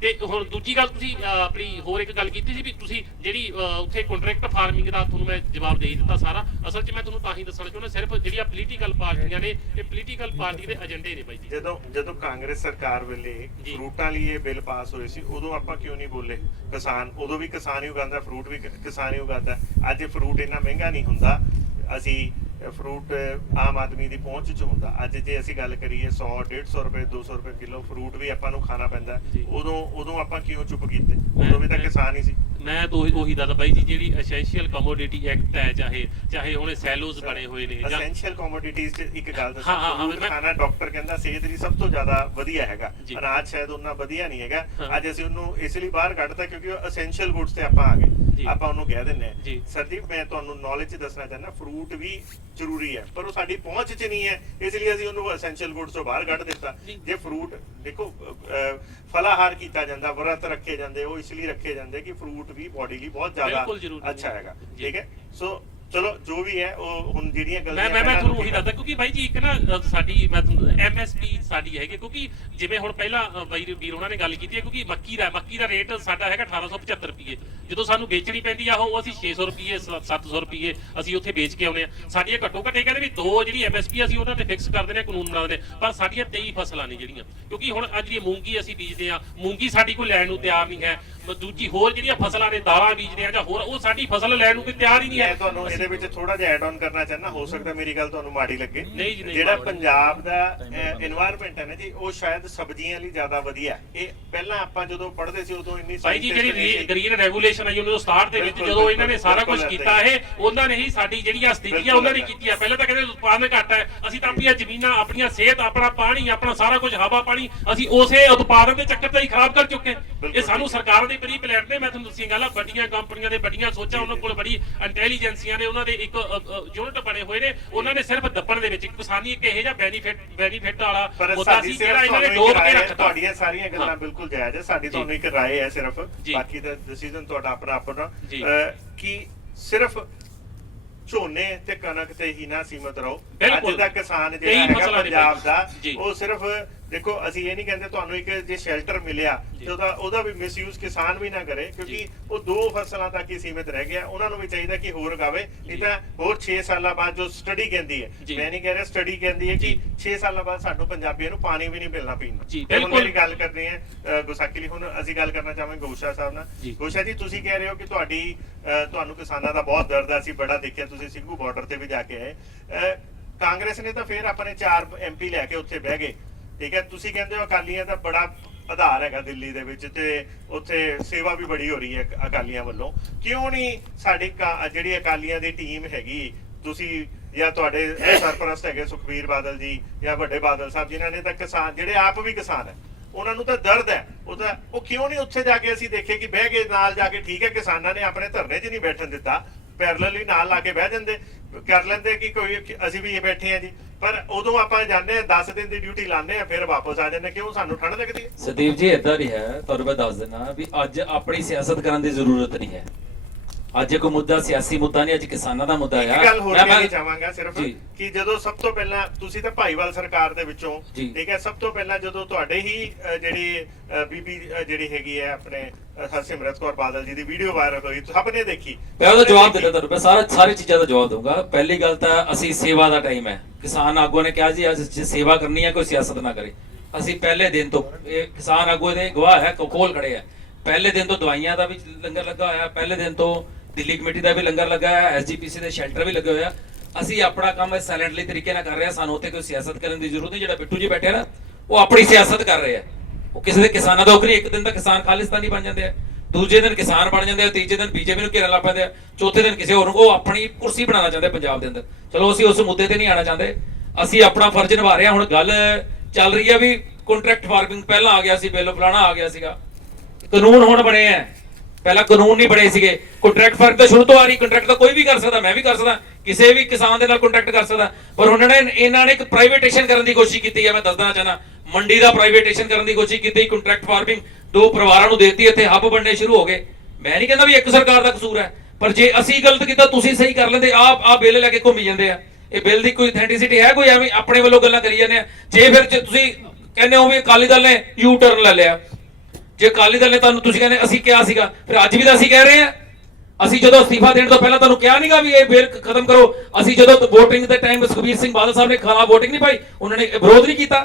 ਤੇ ਹੁਣ ਦੂਜੀ ਗੱਲ ਤੁਸੀਂ ਆਪਣੀ ਹੋਰ ਇੱਕ ਗੱਲ ਕੀਤੀ ਸੀ ਵੀ ਤੁਸੀਂ ਜਿਹੜੀ ਉੱਥੇ ਕੰਟਰੈਕਟ ਫਾਰਮਿੰਗ ਦਾ ਤੁਹਾਨੂੰ ਮੈਂ ਜਵਾਬ ਦੇ ਦਿੱਤਾ ਸਾਰਾ। ਅਸਲ 'ਚ ਮੈਂ ਤੁਹਾਨੂੰ ਤਾਂ ਹੀ ਦੱਸਣਾ ਚਾਹੁੰਦਾ, ਸਿਰਫ ਜਿਹੜੀਆਂ ਪੋਲੀਟੀਕਲ ਪਾਰਟੀਆਂ ਨੇ ਇਹ ਪੋਲੀਟੀਕਲ ਪਾਰਟੀ ਦੇ ਏਜੰਡੇ ਨੇ ਬਾਈ ਜੀ। ਜਦੋਂ ਕਾਂਗਰਸ ਸਰਕਾਰ ਵੇਲੇ ਫਰੂਟਾਂ ਲਈ ਇਹ ਬਿੱਲ ਪਾਸ ਹੋਏ ਸੀ ਉਦੋਂ ਆਪਾਂ ਕਿਉਂ ਨਹੀਂ ਬੋਲੇ? ਕਿਸਾਨ ਉਦੋਂ ਵੀ ਕਿਸਾਨ ਹੀ ਉਗਾਉਂਦਾ, ਫਰੂਟ ਵੀ ਕਿਸਾਨ ਹੀ ਉਗਾਉਂਦਾ। ਅੱਜ ਫਰੂਟ ਇੰਨਾ ਮਹਿੰਗਾ ਨਹੀਂ ਹੁੰਦਾ, ਅਸੀਂ ਫਰੂਟ ਆਮ ਆਦਮੀ ਦੀ ਪਹੁੰਚ 'ਚ ਹੁੰਦਾ। ਅੱਜ ਜੇ ਅਸੀਂ ਗੱਲ ਕਰੀਏ 100-150 ਰੁਪਏ 200 ਰੁਪਏ ਕਿਲੋ ਫਰੂਟ ਵੀ ਆਪਾਂ ਨੂੰ ਖਾਣਾ ਪੈਂਦਾ। ਉਦੋਂ ਆਪਾਂ ਕਿਉਂ ਚੁੱਪ ਕੀਤੇ? ਉਦੋਂ ਵੀ ਤਾਂ ਕਿਸਾਨ ਹੀ ਸੀ। ਮੈਂ ਤਾਂ ਉਹੀ ਦੱਸਦਾ ਬਾਈ ਜੀ, ਜਿਹੜੀ ਐਸੈਂਸ਼ੀਅਲ ਕਮੋਡਿਟੀ ਐਕਟ ਹੈ, ਚਾਹੇ ਹੁਣ ਸੈਲੋਜ਼ ਬਣੇ ਹੋਏ ਨੇ ਜਾਂ ਐਸੈਂਸ਼ੀਅਲ ਕਮੋਡਿਟੀਜ਼ 'ਚ ਇੱਕ ਗੱਲ ਹਾਂ, ਹਾਂ, ਦੱਸਾਂ, ਖਾਣਾ ਡਾਕਟਰ ਕਹਿੰਦਾ ਸਿਹਤ ਲਈ ਸਭ ਤੋਂ ਜ਼ਿਆਦਾ ਵਧੀਆ ਹੈਗਾ। ਜੀ। ਅਨਾਜ ਸ਼ਾਇਦ ਉਹਨਾਂ ਵਧੀਆ ਨਹੀਂ ਹੈਗਾ। ਹਾਂ। ਅੱਜ ਅਸੀਂ ਉਹਨੂੰ ਇਸ ਲਈ ਬਾਹਰ ਕੱਢਤਾ ਕਿਉਂਕਿ ਉਹ ਐਸੈਂਸ਼ੀਅਲ ਗੁੱਡਸ ਤੇ ਆਪਾਂ ਆ ਗਏ, ਜੀ। ਆਪਾਂ ਉਹਨੂੰ ਕਹਿ ਦਿੰਦੇ ਹਾਂ। ਜੀ। ਸਰਦੀਪ, ਮੈਂ ਤੁਹਾਨੂੰ ਨੌਲੇਜ 'ਚ ਦੱਸਣਾ ਚਾਹੁੰਦਾ, ਫਰੂਟ ਵੀ ਜ਼ਰੂਰੀ ਹੈ ਪਰ ਉਹ ਸਾਡੀ ਪਹੁੰਚ 'ਚ ਨਹੀਂ ਹੈ, ਇਸ ਲਈ ਅਸੀਂ ਉਹਨੂੰ ਐਸੈਂਸ਼ੀਅਲ ਗੁੱਡਸ ਤੋਂ ਬਾਹਰ ਕੱਢ ਦਿੱਤਾ। ਜੇ ਫਰੂਟ ਦੇਖੋ ਫਲਾਹਾਰ ਕੀਤਾ ਜਾਂਦਾ, ਵਰਤ ਰੱਖੇ ਜਾਂਦੇ, ਉਹ ਇਸ ਲਈ ਰੱਖੇ ਜਾਂਦੇ ਕਿ ਫਰੂਟ ਵੀ ਬੋਡੀ ਲਈ ਬਹੁਤ ਜ਼ਿਆਦਾ ਅੱਛਾ ਹੈਗਾ। ਠੀਕ ਹੈ, ਸੋ ਚਲੋ ਜੋ ਵੀ ਹੈ ਉਹ ਹੁਣ ਜਿਹੜੀਆਂ ਗੱਲਾਂ ਮੈਂ ਤੁਹਾਨੂੰ ਉਹੀ ਦੱਸਦਾ ਕਿਉਂਕਿ ਬਾਈ ਜੀ ਇੱਕ ਨਾ ਸਾਡੀ ਮੈਂ ਐਮਐਸਪੀ ਸਾਡੀ ਹੈਗੀ, ਕਿਉਂਕਿ ਜਿਵੇਂ ਹੁਣ ਪਹਿਲਾਂ ਬਾਈ ਵੀਰ ਉਹਨਾਂ ਨੇ ਗੱਲ ਕੀਤੀ ਹੈ, ਕਿਉਂਕਿ ਮੱਕੀ ਦਾ ਰੇਟ ਸਾਡਾ ਹੈਗਾ 1875 ਰੁਪਏ। ਜਦੋਂ ਸਾਨੂੰ ਵੇਚਣੀ ਪੈਂਦੀ ਆ ਉਹ ਅਸੀਂ 600 ਰੁਪਏ 700 ਰੁਪਏ ਅਸੀਂ ਉੱਥੇ ਵੇਚ ਕੇ ਆਉਂਦੇ ਆ। ਸਾਡੀਆਂ ਘੱਟੋ ਘੱਟ ਇਹ ਕਹਿੰਦੇ ਵੀ ਦੋ ਜਿਹੜੀ ਐਮਐਸਪੀ ਅਸੀਂ ਉਹਨਾਂ ਤੇ ਫਿਕਸ ਕਰ ਦਿੰਦੇ ਆ, ਕਾਨੂੰਨ ਬਣਾ ਦਿੰਦੇ ਆ, ਪਰ ਸਾਡੀਆਂ 23 ਫਸਲਾਂ ਨੇ ਜਿਹੜੀਆਂ, ਕਿਉਂਕਿ ਹੁਣ ਅੱਜ ਦੀ ਮੂੰਗੀ ਅਸੀਂ ਬੀਜਦੇ ਆ, ਮੂੰਗੀ ਸਾਡੀ ਕੋਈ ਲੈਣ ਨੂੰ ਤਿਆਰ ਨਹੀਂ ਹੈ। ਦੂਜੀ ਹੋਰ ਜਿਹੜੀਆਂ ਫਸਲਾਂ ਨੇ ਦਾਲਾਂ ਬੀਜਦੇ ਆ ਜਾਂ ਹੋਰ, ਉਹ ਸਾਡੀ ਫਸਲ ਲੈਣ ਨੂੰ ਕੋਈ ਤਿਆਰ ਹੀ ਨਹੀਂ ਹੈ। ਤੁਹਾਨੂੰ ਇਹਦੇ ਵਿੱਚ ਥੋੜਾ ਜਿਹਾ ਐਡ ਆਨ ਕਰਨਾ ਚਾਹੁੰਦਾ, ਹੋ ਸਕਦਾ ਮੇਰੀ ਗੱਲ ਤੁਹਾਨੂੰ ਮਾੜੀ ਲੱਗੇ। ਨਹੀਂ ਜੀ, ਨਹੀਂ। ਜਿਹੜਾ ਪੰਜਾਬ ਦਾ এনवायरमेंट ਹੈ ਨਾ ਜੀ, ਉਹ ਸ਼ਾਇਦ ਸਬਜ਼ੀਆਂ ਲਈ ਜ਼ਿਆਦਾ ਵਧੀਆ। ਇਹ ਪਹਿਲਾਂ ਆਪਾਂ ਜਦੋਂ ਪੜ੍ਹਦੇ ਸੀ ਉਦੋਂ ਇੰਨੀ ਭਾਈ ਜੀ ਜਿਹੜੀ ਗ੍ਰੀਨ ਰੈਗੂਲੇਸ਼ਨ ਆਈ 1967 ਦੇ ਵਿੱਚ ਜਦੋਂ ਇਹਨਾਂ ਨੇ ਸਾਰਾ ਕੁਝ ਕੀਤਾ, ਇਹ ਉਹਨਾਂ ਨੇ ਹੀ ਸਾਡੀ ਜਿਹੜੀਆਂ ਸਥਿਤੀਆਂ ਉਹਨਾਂ ਨੇ ਕੀਤੀਆਂ। ਪਹਿਲਾਂ ਤਾਂ ਕਹਿੰਦੇ ਉਤਪਾਦਨ ਘੱਟ ਹੈ, ਅਸੀਂ ਤਾਂ ਆਪਣੀਆਂ ਜ਼ਮੀਨਾਂ, ਆਪਣੀਆਂ ਸਿਹਤ, ਆਪਣਾ ਪਾਣੀ, ਆਪਣਾ ਸਾਰਾ ਕੁਝ, ਹਵਾ ਪਾਣੀ ਅਸੀਂ ਉਸੇ ਉਤਪਾਦਨ ਦੇ ਚੱਕਰ ਤੇ ਹੀ ਖਰਾਬ ਕਰ ਚੁੱਕੇ। ਇਹ ਸਾਨੂੰ ਸਰਕਾਰਾਂ ਦੇ ਪ੍ਰੀ ਪਲਾਨ ਨੇ। ਮੈਂ ਤੁਹਾਨੂੰ ਦੱਸੀਆਂ ਗੱਲ, ਵੱਡੀਆਂ ਕੰਪਨੀਆਂ ਦੇ ਵੱਡੀਆਂ ਸੋਚਾਂ, ਉਹਨਾਂ ਕੋਲ ਬੜੀ ਇੰਟੈਲੀਜੈਂਸੀਆਂ ਨੇ, ਉਹਨਾਂ ਦੇ ਇੱਕ ਯੂਨਿਟ ਬਣੇ ਹੋਏ ਨੇ, ਉਹਨਾਂ ਨੇ ਸਿਰਫ ਦੱਬਣ ਦੇ ਵਿੱਚ ਕਿਸਾਨੀ ਇੱਕ ਇਹੋ ਜਿਹਾ ਬੈਨੀਫਿਟ ਵਾਲਾ ਹੁੰਦਾ ਸੀ ਜਿਹੜਾ ਇਹਨਾਂ ਨੇ ਡੋਬ ਕੇ ਰੱਖਤਾ। ਤੁਹਾਡੀਆਂ ਸਾਰੀਆਂ ਗੱਲਾਂ ਬਿਲਕੁਲ ਜਾਇਜ਼ ਹੈ, ਸਾਡੀ ਤੁਹਾਨੂੰ ਇੱਕ ਰਾਏ ਹੈ ਸਿਰਫ, ਬਾਕੀ ਦਾ ਡਿਸੀਜਨ ਤੁਹਾਡਾ ਆਪਣਾ ਕਿ ਸਿਰਫ ਝੋਨੇ ਤੇ ਕਣਕ ਤੇ ਹੀ ਨਾ ਸੀਮਤ ਰਹੋ। ਅੱਜ ਦਾ ਕਿਸਾਨ ਜਿਹੜਾ ਹੈਗਾ ਪੰਜਾਬ ਦਾ, ਉਹ ਸਿਰਫ ਦੇਖੋ ਅਸੀਂ ਇਹ ਨਹੀਂ ਕਹਿੰਦੇ ਤੁਹਾਨੂੰ ਇੱਕ ਜੇ ਸ਼ੈਲਟਰ ਮਿਲਿਆ ਤੇ ਉਹਦਾ ਵੀ ਮਿਸਯੂਜ਼ ਕਿਸਾਨ ਵੀ ਨਾ ਕਰੇ, ਕਿਉਂਕਿ ਉਹ ਦੋ ਫਸਲਾਂ ਤੱਕ ਹੀ ਸੀਮਿਤ ਰਹਿ ਗਿਆ। ਉਹਨਾਂ ਨੂੰ ਵੀ ਚਾਹੀਦਾ ਕਿ ਹੋਰ ਉਗਾਵੇ, ਨਹੀਂ ਤਾਂ ਹੋਰ 6 ਸਾਲਾਂ ਬਾਅਦ ਜੋ ਸਟੱਡੀ ਕਹਿੰਦੀ ਹੈ, ਮੈਂ ਨਹੀਂ ਕਹਿ ਰਿਹਾ, ਸਟੱਡੀ ਕਹਿੰਦੀ ਹੈ ਕਿ 6 ਸਾਲਾਂ ਬਾਅਦ ਸਾਨੂੰ ਪੰਜਾਬੀਆਂ ਨੂੰ ਪਾਣੀ ਵੀ ਨਹੀਂ ਮਿਲਣਾ ਪੀਣ ਨੂੰ। ਹੁਣ ਮੇਰੀ ਗੱਲ ਕਰਦੇ ਹਾਂ ਗੁਸਾਕੀ ਲਈ, ਹੁਣ ਅਸੀਂ ਗੱਲ ਕਰਨਾ ਚਾਹਾਂਗੇ ਗੋਸ਼ਾ ਸਾਹਿਬ ਨਾਲ। ਗੋਸ਼ਾ ਜੀ, ਤੁਸੀਂ ਕਹਿ ਰਹੇ ਹੋ ਕਿ ਤੁਹਾਨੂੰ ਕਿਸਾਨਾਂ ਦਾ ਬਹੁਤ ਦਰਦ ਹੈ, ਅਸੀਂ ਬੜਾ ਦੇਖਿਆ, ਤੁਸੀਂ ਸਿੰਘੂ ਬਾਰਡਰ ਤੇ ਵੀ ਜਾ ਕੇ ਆਏ। ਕਾਂਗਰਸ ਨੇ ਤਾਂ ਫਿਰ ਆਪਣੇ 4 MP ਲੈ ਕੇ ਉੱਥੇ ਬਹਿ ਗਏ। ਠੀਕ ਹੈ, ਤੁਸੀਂ ਕਹਿੰਦੇ ਹੋ ਅਕਾਲੀਆਂ ਦਾ ਬੜਾ ਆਧਾਰ ਹੈਗਾ ਦਿੱਲੀ ਦੇ ਵਿੱਚ ਤੇ ਉੱਥੇ ਸੇਵਾ ਵੀ ਬੜੀ ਹੋ ਰਹੀ ਹੈ ਅਕਾਲੀਆਂ ਵੱਲੋਂ। ਕਿਉਂ ਨਹੀਂ ਸਾਡੀ ਜਿਹੜੀ ਅਕਾਲੀਆਂ ਦੀ ਟੀਮ ਹੈਗੀ, ਤੁਸੀਂ ਜਾਂ ਤੁਹਾਡੇ ਸਰਪ੍ਰਸਤ ਹੈਗੇ ਸੁਖਬੀਰ ਬਾਦਲ ਜੀ ਜਾਂ ਵੱਡੇ ਬਾਦਲ ਸਾਹਿਬ, ਜਿਨ੍ਹਾਂ ਨੇ ਤਾਂ ਕਿਸਾਨ, ਜਿਹੜੇ ਆਪ ਵੀ ਕਿਸਾਨ ਹੈ, ਉਹਨਾਂ ਨੂੰ ਤਾਂ ਦਰਦ ਹੈ, ਉਹ ਕਿਉਂ ਨਹੀਂ ਉੱਥੇ ਜਾ ਕੇ ਅਸੀਂ ਦੇਖੇ ਕਿ ਬਹਿ ਕੇ ਨਾਲ ਜਾ ਕੇ, ਠੀਕ ਹੈ ਕਿਸਾਨਾਂ ਨੇ ਆਪਣੇ ਧਰਨੇ 'ਚ ਨਹੀਂ ਬੈਠਣ ਦਿੱਤਾ, ਪੈਰਲਲੀ ਨਾਲ ਲਾ ਕੇ ਬਹਿ ਜਾਂਦੇ, ਕਰ ਲੈਂਦੇ ਕਿ ਕੋਈ ਅਸੀਂ ਵੀ ਬੈਠੇ ਆ ਜੀ, ਪਰ ਉਦੋਂ ਆਪਾਂ ਜਾਂਦੇ ਆ 10 ਦਿਨ ਦੀ ਡਿਊਟੀ ਲਾਉਂਦੇ ਆ, ਫਿਰ ਵਾਪਸ ਆ ਜਾਂਦੇ। ਕਿਉਂ? ਸਾਨੂੰ ਠੰਡ ਲੱਗਦੀ ਹੈ। ਸਦੀਪ ਜੀ ਏਦਾਂ ਨਹੀਂ ਹੈ, ਤੁਹਾਨੂੰ ਮੈਂ ਦੱਸ ਦਿੰਦਾ ਵੀ ਅੱਜ ਆਪਣੀ ਸਿਆਸਤ ਕਰਨ ਦੀ ਜ਼ਰੂਰਤ ਨਹੀਂ ਹੈ। ਅੱਜ ਕੋਈ ਮੁੱਦਾ ਸਿਆਸੀ ਮੁੱਦਾ ਨਹੀਂ, ਅੱਜ ਕਿਸਾਨਾਂ ਦਾ ਮੁੱਦਾ ਇੱਕ ਆ। ਗੱਲ ਹੋਰ ਕਹਿਣੀ ਚਾਹਾਂਗਾ ਸਿਰਫ ਜੀ। ਕਿ ਜਦੋਂ ਸਭ ਤੋਂ ਪਹਿਲਾਂ ਤੁਸੀਂ ਤਾਂ ਭਾਈਵਾਲ ਸਰਕਾਰ ਦੇ ਵਿੱਚੋਂ ਜੀ। ਠੀਕ ਹੈ, ਸਭ ਤੋਂ ਪਹਿਲਾਂ ਜਦੋਂ ਤੁਹਾਡੇ ਹੀ ਜਿਹੜੀ ਬੀਬੀ ਜਿਹੜੀ ਹੈਗੀ ਹੈ ਆਪਣੇ ਹਰਸਿਮਰਤ ਕੌਰ ਬਾਦਲ ਜੀ ਦੀ ਵੀਡੀਓ ਵਾਇਰਲ ਹੋਈ, ਸਭ ਨੇ ਦੇਖੀ। ਮੈਂ ਉਹਦਾ ਜਵਾਬ ਦਿੱਤਾ ਤੁਹਾਨੂੰ, ਮੈਂ ਸਾਰੀ ਚੀਜ਼ਾਂ ਦਾ ਜਵਾਬ ਦਊਂਗਾ। ਪਹਿਲੀ ਗੱਲ ਤਾਂ ਅਸੀਂ ਸੇਵਾ ਦਾ ਟਾਈਮ ਹੈ, ਕਿਸਾਨ ਆਗੂਆਂ ਨੇ ਕਿਹਾ ਜੀ ਅੱਜ ਜੇ ਸੇਵਾ ਕਰਨੀ ਹੈ ਕੋਈ ਸਿਆਸਤ ਨਾ ਕਰੇ। ਅਸੀਂ ਪਹਿਲੇ ਦਿਨ ਤੋਂ, ਇਹ ਕਿਸਾਨ ਆਗੂ ਦੇ ਗਵਾਹ ਹੈ, ਕੋਲ ਖੜੇ ਆ, ਪਹਿਲੇ ਦਿਨ ਤੋਂ ਦਵਾਈਆਂ ਦਾ ਵੀ ਲੰਗਰ ਲੱਗਾ ਹੋਇਆ, ਪਹਿਲੇ ਦਿਨ ਤੋਂ ਦਿੱਲੀ ਕਮੇਟੀ ਦਾ ਵੀ ਲੰਗਰ ਲੱਗਾ ਹੋਇਆ, ਐਸਜੀਪੀਸੀ ਦੇ ਸ਼ੈਲਟਰ ਵੀ ਲੱਗੇ ਹੋਇਆ। ਅਸੀਂ ਆਪਣਾ ਕੰਮ ਸਾਇਲੈਂਟਲੀ ਤਰੀਕੇ ਨਾਲ ਕਰ ਰਹੇ ਹਾਂ, ਸਾਨੂੰ ਉੱਥੇ ਕੋਈ ਸਿਆਸਤ ਕਰਨ ਦੀ ਜ਼ਰੂਰਤ ਨਹੀਂ। ਜਿਹੜਾ ਬਿੱਟੂ ਜੀ ਬੈਠੇ ਨਾ, ਉਹ ਆਪਣੀ ਸਿਆਸਤ ਕਰ ਰਹੇ ਆ, ਉਹ ਕਿਸੇ ਦੇ ਕਿਸਾਨਾਂ ਦਾ ਉਕਰੀ। ਇੱਕ ਦਿਨ ਤਾਂ ਕਿਸਾਨ ਖਾਲਿਸਤਾਨੀ ਬਣ ਜਾਂਦੇ ਆ, ਦੂਜੇ ਦਿਨ ਕਿਸਾਨ ਬਣ ਜਾਂਦੇ ਆ, ਤੀਜੇ ਦਿਨ ਬੀਜੇਪੀ ਨੂੰ ਘੇਰਨ ਲੱਗ ਪੈਂਦੇ ਆ, ਚੌਥੇ ਦਿਨ ਕਿਸੇ ਹੋਰ ਨੂੰ। ਉਹ ਆਪਣੀ ਕੁਰਸੀ ਬਣਾਉਣਾ ਚਾਹੁੰਦੇ ਪੰਜਾਬ ਦੇ ਅੰਦਰ। ਚਲੋ ਅਸੀਂ ਉਸ ਮੁੱਦੇ ਤੇ ਨਹੀਂ ਆਉਣਾ ਚਾਹੁੰਦੇ, ਅਸੀਂ ਆਪਣਾ ਫਰਜ਼ ਨਿਭਾ ਰਹੇ ਹਾਂ। ਹੁਣ ਗੱਲ ਚੱਲ ਰਹੀ ਹੈ ਵੀ ਕੰਟਰੈਕਟ ਫਾਰਮਿੰਗ ਪਹਿਲਾਂ ਆ ਗਿਆ ਸੀ, ਬਿੱਲ ਫਲਾਣਾ ਆ ਗਿਆ ਸੀਗਾ, ਕਾਨੂੰਨ ਹੁਣ ਬਣੇ ਆ, ਪਹਿਲਾਂ ਕਾਨੂੰਨ ਨਹੀਂ ਬਣੇ ਸੀਗੇ। ਕੰਟਰੈਕਟ ਫਾਰਮ ਤਾਂ ਸ਼ੁਰੂ ਤੋਂ ਆ ਰਹੀ, ਕੰਟਰੈਕਟ ਤਾਂ ਕੋਈ ਵੀ ਕਰ ਸਕਦਾ, ਮੈਂ ਵੀ ਕਰ ਸਕਦਾ, ਕਿਸੇ ਵੀ ਕਿਸਾਨ ਦੇ ਨਾਲ ਕੰਟਰੈਕਟ ਕਰ ਸਕਦਾ। ਪਰ ਇਹਨਾਂ ਨੇ ਇੱਕ ਪ੍ਰਾਈਵੇਟੇਸ਼ਨ ਕਰਨ ਦੀ ਕੋਸ਼ਿਸ਼ ਕੀਤੀ ਹੈ। ਮੈਂ ਦੱਸਣਾ ਚਾਹਨਾ, ਮੰਡੀ ਦਾ ਪ੍ਰਾਈਵੇਟੇਸ਼ਨ ਕਰਨ ਦੀ ਕੋਸ਼ਿਸ਼ ਕੀਤੀ, ਕੰਟਰੈਕਟ ਫਾਰਮਿੰਗ 2 ਪਰਿਵਾਰਾਂ ਨੂੰ ਦੇਤੀ, ਇੱਥੇ ਹੱਬ ਬਣਨੇ ਸ਼ੁਰੂ ਹੋ ਗਏ। ਮੈਂ ਨਹੀਂ ਕਹਿੰਦਾ ਵੀ ਇੱਕ ਸਰਕਾਰ ਦਾ ਕਸੂਰ ਹੈ, ਪਰ ਜੇ ਅਸੀਂ ਗਲਤ ਕੀਤਾ ਤੁਸੀਂ ਸਹੀ ਕਰ ਲੈਂਦੇ। ਆ ਬਿੱਲ ਲੈ ਕੇ ਘੁੰਮੀ ਜਾਂਦੇ ਆ, ਇਹ ਬਿੱਲ ਦੀ ਕੋਈ ਅਥੈਂਟਿਸਿਟੀ ਹੈ? ਕੋਈ ਐਵੇਂ ਆਪਣੇ ਵੱਲੋਂ ਗੱਲਾਂ ਕਰੀ ਜਾਂਦੇ ਆ। ਜੇ ਤੁਸੀਂ ਕਹਿੰਦੇ ਹੋ ਵੀ ਅਕਾਲੀ ਦਲ ਨੇ ਯੂ ਟਰਨ ਲੈ ਲਿਆ, ਜੇ ਅਕਾਲੀ ਦਲ ਨੇ ਤੁਹਾਨੂੰ, ਤੁਸੀਂ ਕਹਿੰਦੇ ਅਸੀਂ ਕਿਹਾ ਸੀਗਾ, ਫਿਰ ਅੱਜ ਵੀ ਤਾਂ ਅਸੀਂ ਕਹਿ ਰਹੇ ਹਾਂ। ਅਸੀਂ ਜਦੋਂ ਅਸਤੀਫਾ ਦੇਣ ਤੋਂ ਪਹਿਲਾਂ ਤੁਹਾਨੂੰ ਕਿਹਾ ਨਹੀਂਗਾ ਵੀ ਇਹ ਬਿੱਲ ਖਤਮ ਕਰੋ। ਅਸੀਂ ਜਦੋਂ VOTING ਦੇ ਟਾਈਮ ਸੁਖਬੀਰ ਸਿੰਘ ਬਾਦਲ ਸਾਹਿਬ ਨੇ ਖਿਲਾਫ VOTING ਨਹੀਂ ਪਾਈ, ਉਹਨਾਂ ਨੇ ਵਿਰੋਧ ਨਹੀਂ ਕੀਤਾ।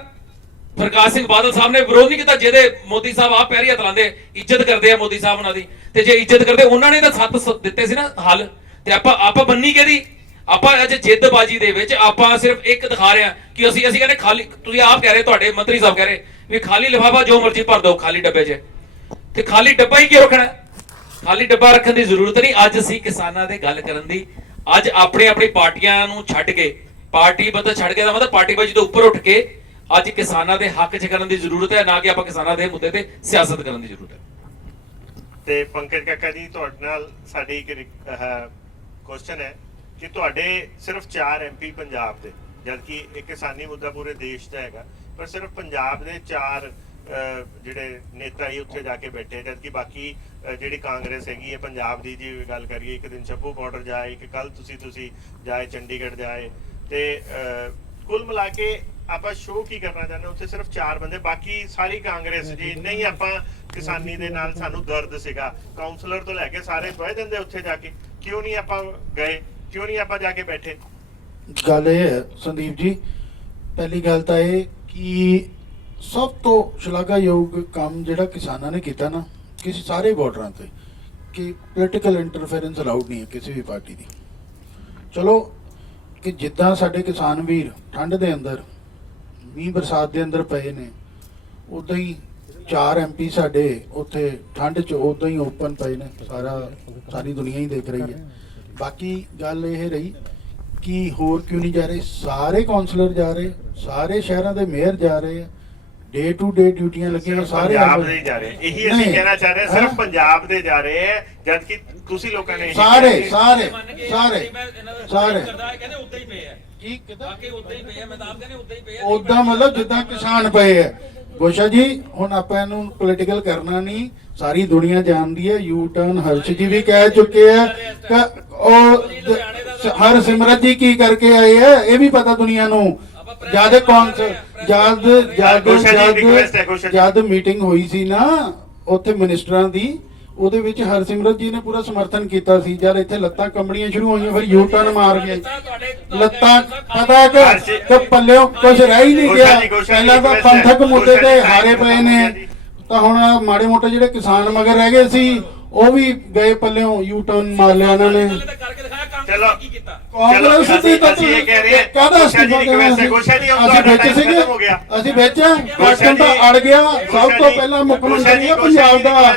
ਪ੍ਰਕਾਸ਼ ਸਿੰਘ ਬਾਦਲ ਸਾਹਿਬ ਨੇ ਵਿਰੋਧ ਨਹੀਂ ਕੀਤਾ, ਜਿਹਦੇ ਮੋਦੀ ਸਾਹਿਬ ਆਪ ਪੈਰੀ ਹੱਥ ਲਾਉਂਦੇ, ਇੱਜ਼ਤ ਕਰਦੇ ਆ ਮੋਦੀ ਸਾਹਿਬ ਉਹਨਾਂ ਦੀ। ਤੇ ਜੇ ਇੱਜ਼ਤ ਕਰਦੇ, ਉਹਨਾਂ ਨੇ ਤਾਂ 7 ਦਿੱਤੇ ਸੀ ਨਾ ਹੱਲ। ਤੇ ਆਪਾਂ ਬੰਨੀ ਕਿਹਦੀ? ਆਪਾਂ ਅੱਜ ਜਿੱਦਬਾਜੀ ਦੇ ਵਿੱਚ ਆਪਾਂ ਸਿਰਫ ਇੱਕ ਦਿਖਾ ਰਹੇ ਹਾਂ ਕਿ ਅਸੀਂ ਕਹਿੰਦੇ ਖਾਲੀ। ਤੁਸੀਂ ਆਪ ਕਹਿ ਰਹੇ, ਤੁਹਾਡੇ ਮੰਤਰੀ ਸਾਹਿਬ ਕਹਿ ਰਹੇ ਵੀ ਖਾਲੀ ਲਿਫਾਫਾ ਜੋ ਮਰਜ਼ੀ ਭਰ ਦਿਓ ਖਾਲੀ ਡੱਬੇ 'ਚ, ਤੇ ਖਾਲੀ ਡੱਬਾ ਹੀ ਕਿਉਂ ਰੱਖਣਾ? ਖਾਲੀ ਡੱਬਾ ਰੱਖਣ ਦੀ ਜ਼ਰੂਰਤ ਨਹੀਂ। ਅੱਜ ਅਸੀਂ ਕਿਸਾਨਾਂ ਦੇ ਗੱਲ ਕਰਨ ਦੀ, ਅੱਜ ਆਪਣੀ ਪਾਰਟੀਆਂ ਨੂੰ ਛੱਡ ਕੇ, ਪਾਰਟੀ ਬਦਲ ਛੱਡ ਕੇ ਦਾ ਮਤਲਬ ਪਾਰਟੀਬਾਜ਼ੀ ਤੋਂ ਉੱਪਰ ਉੱਠ ਕੇ ਅੱਜ ਕਿਸਾਨਾਂ ਦੇ ਹੱਕ 'ਚ ਕਰਨ ਦੀ ਜ਼ਰੂਰਤ ਹੈ, ਨਾ ਕਿ ਆਪਾਂ ਕਿਸਾਨਾਂ ਦੇ ਮੁੱਦੇ ਤੇ ਸਿਆਸਤ ਕਰਨ ਦੀ ਜ਼ਰੂਰਤ ਹੈ। ਤੇ ਪੰਕਜ ਕਾਕਾ ਜੀ, ਤੁਹਾਡੇ ਨਾਲ ਸਾਡੀ ਇੱਕ ਕੁਐਸਚਨ ਹੈ ਕਿ ਤੁਹਾਡੇ ਸਿਰਫ 4 MP ਪੰਜਾਬ ਦੇ, ਜਦਕਿ ਇਹ ਕਿਸਾਨੀ ਮੁੱਦਾ ਪੂਰੇ ਦੇਸ਼ ਦਾ ਹੈਗਾ, ਪਰ ਸਿਰਫ ਪੰਜਾਬ ਦੇ 4 ਜਿਹੜੇ ਨੇਤਾ ਹੀ ਉੱਥੇ ਜਾ ਕੇ ਬੈਠੇ, ਜਦਕਿ ਬਾਕੀ ਜਿਹੜੀ ਕਾਂਗਰਸ ਹੈਗੀ ਹੈ ਪੰਜਾਬ ਦੀ, ਜੀ ਗੱਲ ਕਰੀਏ, ਇੱਕ ਦਿਨ ਸ਼ੰਭੂ ਬਾਰਡਰ ਜਾਏ, ਇੱਕ ਕੱਲ ਤੁਸੀਂ ਜਾਏ ਚੰਡੀਗੜ੍ਹ ਜਾਏ, ਤੇ ਕੁੱਲ ਮਿਲਾ ਕੇ ਆਪਾਂ ਸ਼ੋਅ ਕੀ ਕਰਨਾ ਚਾਹੁੰਦੇ ਉੱਥੇ ਸਿਰਫ 4 ਬੰਦੇ, ਬਾਕੀ ਸਾਰੀ ਕਾਂਗਰਸ ਜੀ। ਨਹੀਂ ਆਪਾਂ ਕਿਸਾਨੀ ਦੇ ਨਾਲ ਸਾਨੂੰ ਦਰਦ ਸੀਗਾ, ਕਾਉਂਸਲਰ ਤੋਂ ਲੈ ਕੇ ਸਾਰੇ ਬਹਿ ਜਾਂਦੇ ਉੱਥੇ ਜਾ ਕੇ, ਕਿਉਂ ਨਹੀਂ ਆਪਾਂ ਗਏ, ਕਿਉਂ ਨਹੀਂ ਆਪਾਂ ਜਾ ਕੇ ਬੈਠੇ? ਗੱਲ ਇਹ ਹੈ ਸੰਦੀਪ ਜੀ, ਪਹਿਲੀ ਗੱਲ ਤਾਂ ਇਹ ਕਿ ਸਭ ਤੋਂ ਸ਼ਲਾਘਾਯੋਗ ਕੰਮ ਜਿਹੜਾ ਕਿਸਾਨਾਂ ਨੇ ਕੀਤਾ ਨਾ, ਕਿਸੇ ਸਾਰੇ ਬਾਰਡਰਾਂ ਤੇ, ਕਿ ਪੋਲੀਟੀਕਲ ਇੰਟਰਫੇਰੈਂਸ ਅਲਾਉਡ ਨਹੀਂ ਹੈ ਕਿਸੇ ਵੀ ਪਾਰਟੀ ਦੀ। ਚਲੋ ਕਿ ਜਿੱਦਾਂ ਸਾਡੇ ਕਿਸਾਨ ਵੀਰ ਠੰਡ ਦੇ ਅੰਦਰ, ਮੀਂਹ ਬਰਸਾਤ ਦੇ ਅੰਦਰ ਪਏ ਨੇ, ਉਦਾਂ ਹੀ 4 MP ਸਾਡੇ ਉੱਥੇ ਠੰਡ 'ਚ ਉਦਾਂ ਹੀ ਓਪਨ ਪਏ ਨੇ, ਸਾਰੀ ਦੁਨੀਆ ਹੀ ਦੇਖ ਰਹੀ ਹੈ। ਬਾਕੀ ਗੱਲ ਇਹ ਰਹੀ ਕਿ ਹੋਰ ਕਿਉਂ ਨਹੀਂ ਜਾ ਰਹੇ? ਸਾਰੇ ਕਾਉਂਸਲਰ ਜਾ ਰਹੇ, ਸਾਰੇ ਸ਼ਹਿਰਾਂ ਦੇ ਮੇਅਰ ਜਾ ਰਹੇ ਆ, ਡੇ ਟੂ ਡੇ ਡਿਊਟੀਆਂ ਲੱਗੀਆਂ, ਸਾਰੇ ਪੰਜਾਬ ਦੇ ਜਾ ਰਹੇ, ਇਹੀ ਅਸੀਂ ਨਹੀਂ, ਕਹਿਣਾ ਚਾਹ ਰਹੇ, ਸਿਰਫ ਪੰਜਾਬ ਦੇ ਜਾ ਰਹੇ ਹੈ, ਜਦਕਿ ਤੁਸੀਂ ਲੋਕਾਂ ਨੇ ਸਾਰੇ ਇਹੀ ਸਾਰੇ ਕਹਿੰਦੇ ਉਦਾਂ ਹੀ ਪਏ ਆ, ਕੀ ਕਿਦਾਂ ਬਾਕੀ ਉਦਾਂ ਹੀ ਪਏ ਆ, ਮੈਂ ਤਾਂ ਆਪ ਕਹਿੰਦੇ ਉਦਾਂ ਹੀ ਪਏ ਆ। ਉਦਾਂ ਮਤਲਬ ਜਿੱਦਾਂ ਕਿਸਾਨ ਪਏ ਆ। ਗੋਸ਼ਾ ਜੀ, ਹੁਣ ਆਪਾਂ ਇਹਨੂੰ ਪੋਲੀਟੀਕਲ ਕਰਨਾ ਨਹੀਂ, ਸਾਰੀ ਦੁਨੀਆ ਜਾਣਦੀ ਹੈ। ਯੂ ਟਰਨ ਹਰਸ਼ ਜੀ ਵੀ ਕਹਿ ਚੁੱਕੇ ਆ ਕਿ ਉਹ ਹਰਸਿਮਰਤ ਜੀ ਕੀ ਕਰਕੇ ਆਏ ਆ, ਇਹ ਵੀ ਪਤਾ ਦੁਨੀਆ ਨੂੰ। ਜਦ ਮੀਟਿੰਗ ਹੋਈ ਸੀ ਨਾ ਉੱਥੇ ਮਿਨਿਸਟਰਾਂ ਦੀ, ਉਹਦੇ ਵਿੱਚ ਹਰਸਿਮਰਤ ਜੀ ਨੇ ਪੂਰਾ ਸਮਰਥਨ ਕੀਤਾ ਸੀ। ਜਦ ਇੱਥੇ ਲੱਤਾਂ ਕੰਬਣੀਆਂ ਸ਼ੁਰੂ ਹੋਈਆਂ, ਫਿਰ ਯੂ ਟਰਨ ਮਾਰ ਗਏ ਲੱਤਾਂ। ਪਤਾ ਕਿ ਪੱਲਿਓਂ ਕੁਝ ਰਹਿ ਹੀ ਨਹੀਂ ਗਿਆ। ਪਹਿਲਾਂ ਤਾਂ ਪੰਥਕ ਮੁੱਦੇ ਤੇ ਹਾਰੇ ਪਏ ਨੇ, ਤਾਂ ਹੁਣ ਮਾੜੇ ਮੋਟੇ ਜਿਹੜੇ ਕਿਸਾਨ ਮਗਰ ਰਹਿ ਗਏ ਸੀ, ਉਹ ਵੀ ਗਏ ਪੱਲਿਓਂ, ਯੂ ਟਰਨ ਮਾਰ ਲਿਆ ਇਹਨਾਂ ਨੇ। ਚਲੋ ਕਾਂਗਰਸ ਦੀ ਤਾਂ ਅਸੀਂ ਇਹ ਕਹਿ ਰਹੇ ਹਾਂ, ਕਾਹਦਾ ਗੋਸ਼ਾ ਜੀ ਰਿਕਵੈਸਟ ਹੈ, ਗੋਸ਼ਾ ਜੀ ਅਸੀਂ ਵਿੱਚ ਸੀਗੇ, ਅਸੀਂ ਵਿੱਚ ਬਟਨ ਤਾਂ ਅੜ ਗਿਆ। ਸਭ ਤੋਂ ਪਹਿਲਾਂ ਮੁੱਖ ਮੰਤਰੀ ਹੈ ਪੰਜਾਬ ਦਾ,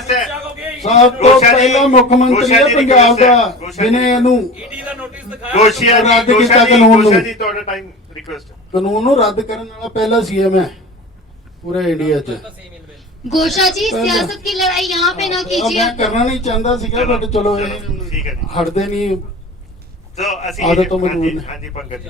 ਸਭ ਤੋਂ ਪਹਿਲਾਂ ਮੁੱਖ ਮੰਤਰੀ ਹੈ ਪੰਜਾਬ ਦਾ, ਜਿਹਨੇ ਇਹਨੂੰ ਰੱਦ ਕੀਤਾ ਕਾਨੂੰਨ ਨੂੰ। ਜੀ ਤੁਹਾਡਾ ਟਾਈਮ ਰਿਕਵੈਸਟ, ਕਾਨੂੰਨ ਨੂੰ ਰੱਦ ਕਰਨ ਵਾਲਾ ਪਹਿਲਾ CM ਹੈ ਪੂਰੇ ਇੰਡੀਆ 'ਚ। गोशा जी, सियासत की लड़ाई यहाँ पे ना कीजिए। ਮੈਂ ਕਰਨਾ ਨਹੀਂ ਚਾਹੁੰਦਾ ਸੀਗਾ, ਬਟ ਚਲੋ ਇਹ ਠੀਕ ਹੈ ਜੀ। ਹਟਦੇ ਨਹੀਂ। ਸੋ ਅਸੀਂ ਆਦਤ ਤੋਂ ਮਜਬੂਰ ਹਾਂਜੀ ਨੇ। ਹਾਂਜੀ ਪੰਕਜ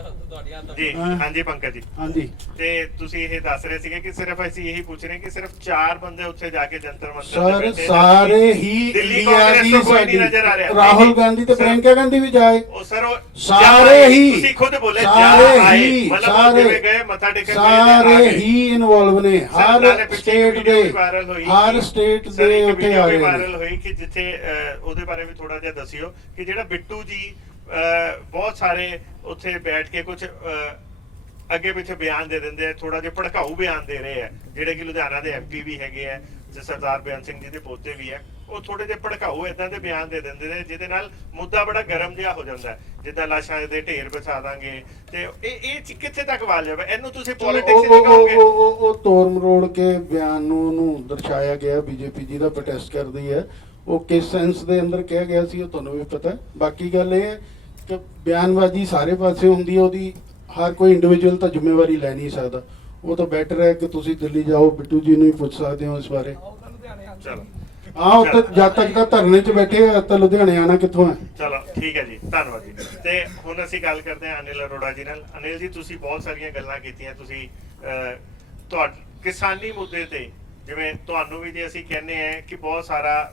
ਜੀ ਹਾਂ। ਹਾਂਜੀ ਪੰਕਜ ਜੀ ਹਾਂਜੀ ਤੇ ਤੁਸੀਂ ਇਹ ਦੱਸ ਰਹੇ ਸੀਗੇ ਕਿ ਸਿਰਫ ਅਸੀਂ ਇਹੀ ਪੁੱਛ ਰਹੇ ਕਿ ਸਿਰਫ 4 ਬੰਦੇ ਉੱਥੇ ਜਾ ਕੇ ਜੰਤਰ ਮੰਤਰ ਤੇ ਸਰ ਬੈਠੇ ਨੇ। ਸਾਰੇ ਹੀ ਦਿੱਲੀ ਇੰਡੀਆ ਕਾਂਗਰਸ ਦੀ ਤੋਂ ਕੋਈ ਸਾਡੀ ਨਹੀਂ ਨਜ਼ਰ ਆ ਰਿਹਾ। ਰਾਹੁਲ ਨਹੀਂ, ਗਾਂਧੀ ਤੇ ਸਿਰਫ- ਪ੍ਰਿयंका ਗਾਂਧੀ ਵੀ ਜਾਏ ਉਹ ਸਰ ਉਹ ਸਾਰੇ ਜਾਂ ਹੀ ਤੁਸੀਂ ਖੁਦ ਬੋਲੇ ਸਾਰੇ ਜਾਂ ਆਏ ਹੀ ਮਤਲਬ ਉਹ ਸਾਰੇ ਜਿਵੇਂ ਗਏ ਮੱਥਾ ਟੇਕਣ ਗਏ ਤੇ ਸਾਰੇ ਆ ਗਏ। ਹੀ ਇਨਵੋਲਵ ਨੇ ਸਰ, ਨਾਲੇ ਹਰ ਪਿੱਛੇ ਸਟੇਟ ਵੀਡੀਓ ਦੇ ਵੀ ਵਾਇਰਲ ਹੋਈ ਹਰ ਕਿ- ਸਟੇਟ ਸਰ, ਦੇ ਇੱਕ ਉੱਥੇ ਵੀਡੀਓ ਆ ਵੀ ਰਹੇ ਵਾਇਰਲ ਨੇ ਹੋਈ ਕਿ ਜਿੱਥੇ ਉਹਦੇ ਬਾਰੇ ਵੀ ਥੋੜਾ ਜਿਹਾ ਦੱਸਿਓ ਕਿ ਜਿਹੜਾ ਬਿੱਟੂ ਜੀ ਬਹੁਤ ਸਾਰੇ ਉੱਥੇ ਬੈਠ ਕੇ ਕੁਝ ਅੱਗੇ ਪਿੱਛੇ ਬਿਆਨ ਦੇ ਦਿੰਦੇ ਆ, ਥੋੜਾ ਜਿਹਾ ਭੜਕਾਊ ਬਿਆਨ ਦੇ ਰਹੇ ਆ, ਜਿਹੜੇ ਕਿ ਲੁਧਿਆਣਾ ਦੇ ਐਮਪੀ ਵੀ ਹੈਗੇ ਆ, ਸਰਦਾਰ ਬਿਆਨ ਸਿੰਘ ਜੀ ਦੇ ਪੋਤੇ ਵੀ ਆ, ਉਹ ਥੋੜੇ ਜਿਹੇ ਭੜਕਾਊ ਇਦਾਂ ਦੇ ਬਿਆਨ ਦੇ ਦਿੰਦੇ ਨੇ ਜਿਹਦੇ ਨਾਲ ਮੁੱਦਾ ਬੜਾ ਗਰਮ ਜਿਹਾ ਹੋ ਜਾਂਦਾ ਹੈ, ਜਿੱਦਾਂ ਲਾਸ਼ਾਂ ਦੇ ਢੇਰ ਵਿਛਾ ਦਾਂਗੇ ਤੇ ਇਹ ਕਿੱਥੇ ਤੱਕ ਵਾਲ ਜਾਵੇ, ਇਹਨੂੰ ਤੁਸੀਂ ਪੋਲਿਟਿਕਸ ਨਹੀਂ ਕਹੋਗੇ। ਉਹ ਤੋੜ ਮਰੋੜ ਕੇ ਬਿਆਨ ਨੂੰ ਉਹਨੂੰ ਦਰਸਾਇਆ ਗਿਆ, ਬੀਜੇਪੀ ਜੀ ਦਾ ਪ੍ਰੋਟੈਸਟ ਕਰਦੀ ਹੈ, ਉਹ ਕਿਸ ਸੈਂਸ ਦੇ ਅੰਦਰ ਕਿਹਾ ਗਿਆ ਸੀ ਉਹ ਤੁਹਾਨੂੰ ਵੀ ਪਤਾ ਹੈ। ਬਾਕੀ ਗੱਲ ਇਹ ਹੈ ਕਿ ਬਿਆਨਬਾਜ਼ੀ ਸਾਰੇ ਪਾਸੇ ਹੁੰਦੀ ਹੈ, ਉਹਦੀ ਹਰ ਕੋਈ ਇੰਡੀਵਿਜੂਅਲ ਤਾਂ ਜ਼ਿੰਮੇਵਾਰੀ ਲੈ ਨਹੀਂ ਸਕਦਾ। ਉਹ ਤਾਂ ਬੈਟਰ ਹੈ ਕਿ ਤੁਸੀਂ ਦਿੱਲੀ ਜਾਓ, ਬਿੱਟੂ ਜੀ ਨੂੰ ਹੀ ਪੁੱਛ ਸਕਦੇ ਹੋ ਇਸ ਬਾਰੇ। ਚਲੋ ਆਹ ਉੱਥੇ ਜਦ ਤੱਕ ਤਾਂ ਧਰਨੇ 'ਚ ਬੈਠੇ ਆ ਤਾਂ ਲੁਧਿਆਣੇ ਆਣਾ ਕਿੱਥੋਂ ਹੈ। ਚਲੋ ਠੀਕ ਹੈ ਜੀ, ਧੰਨਵਾਦ ਜੀ। ਤੇ ਹੁਣ ਅਸੀਂ ਗੱਲ ਕਰਦੇ ਹਾਂ ਅਨਿਲ ਅਰੋੜਾ ਜੀ ਨਾਲ। ਅਨਿਲ ਜੀ, ਤੁਸੀਂ ਬਹੁਤ ਸਾਰੀਆਂ ਗੱਲਾਂ ਕੀਤੀਆਂ, ਤੁਸੀਂ ਕਿਸਾਨੀ ਮੁੱਦੇ ਤੇ ਜਿਵੇਂ ਤੁਹਾਨੂੰ ਵੀ ਜੇ ਅਸੀਂ ਕਹਿੰਦੇ ਆ ਕਿ ਬਹੁਤ ਸਾਰਾ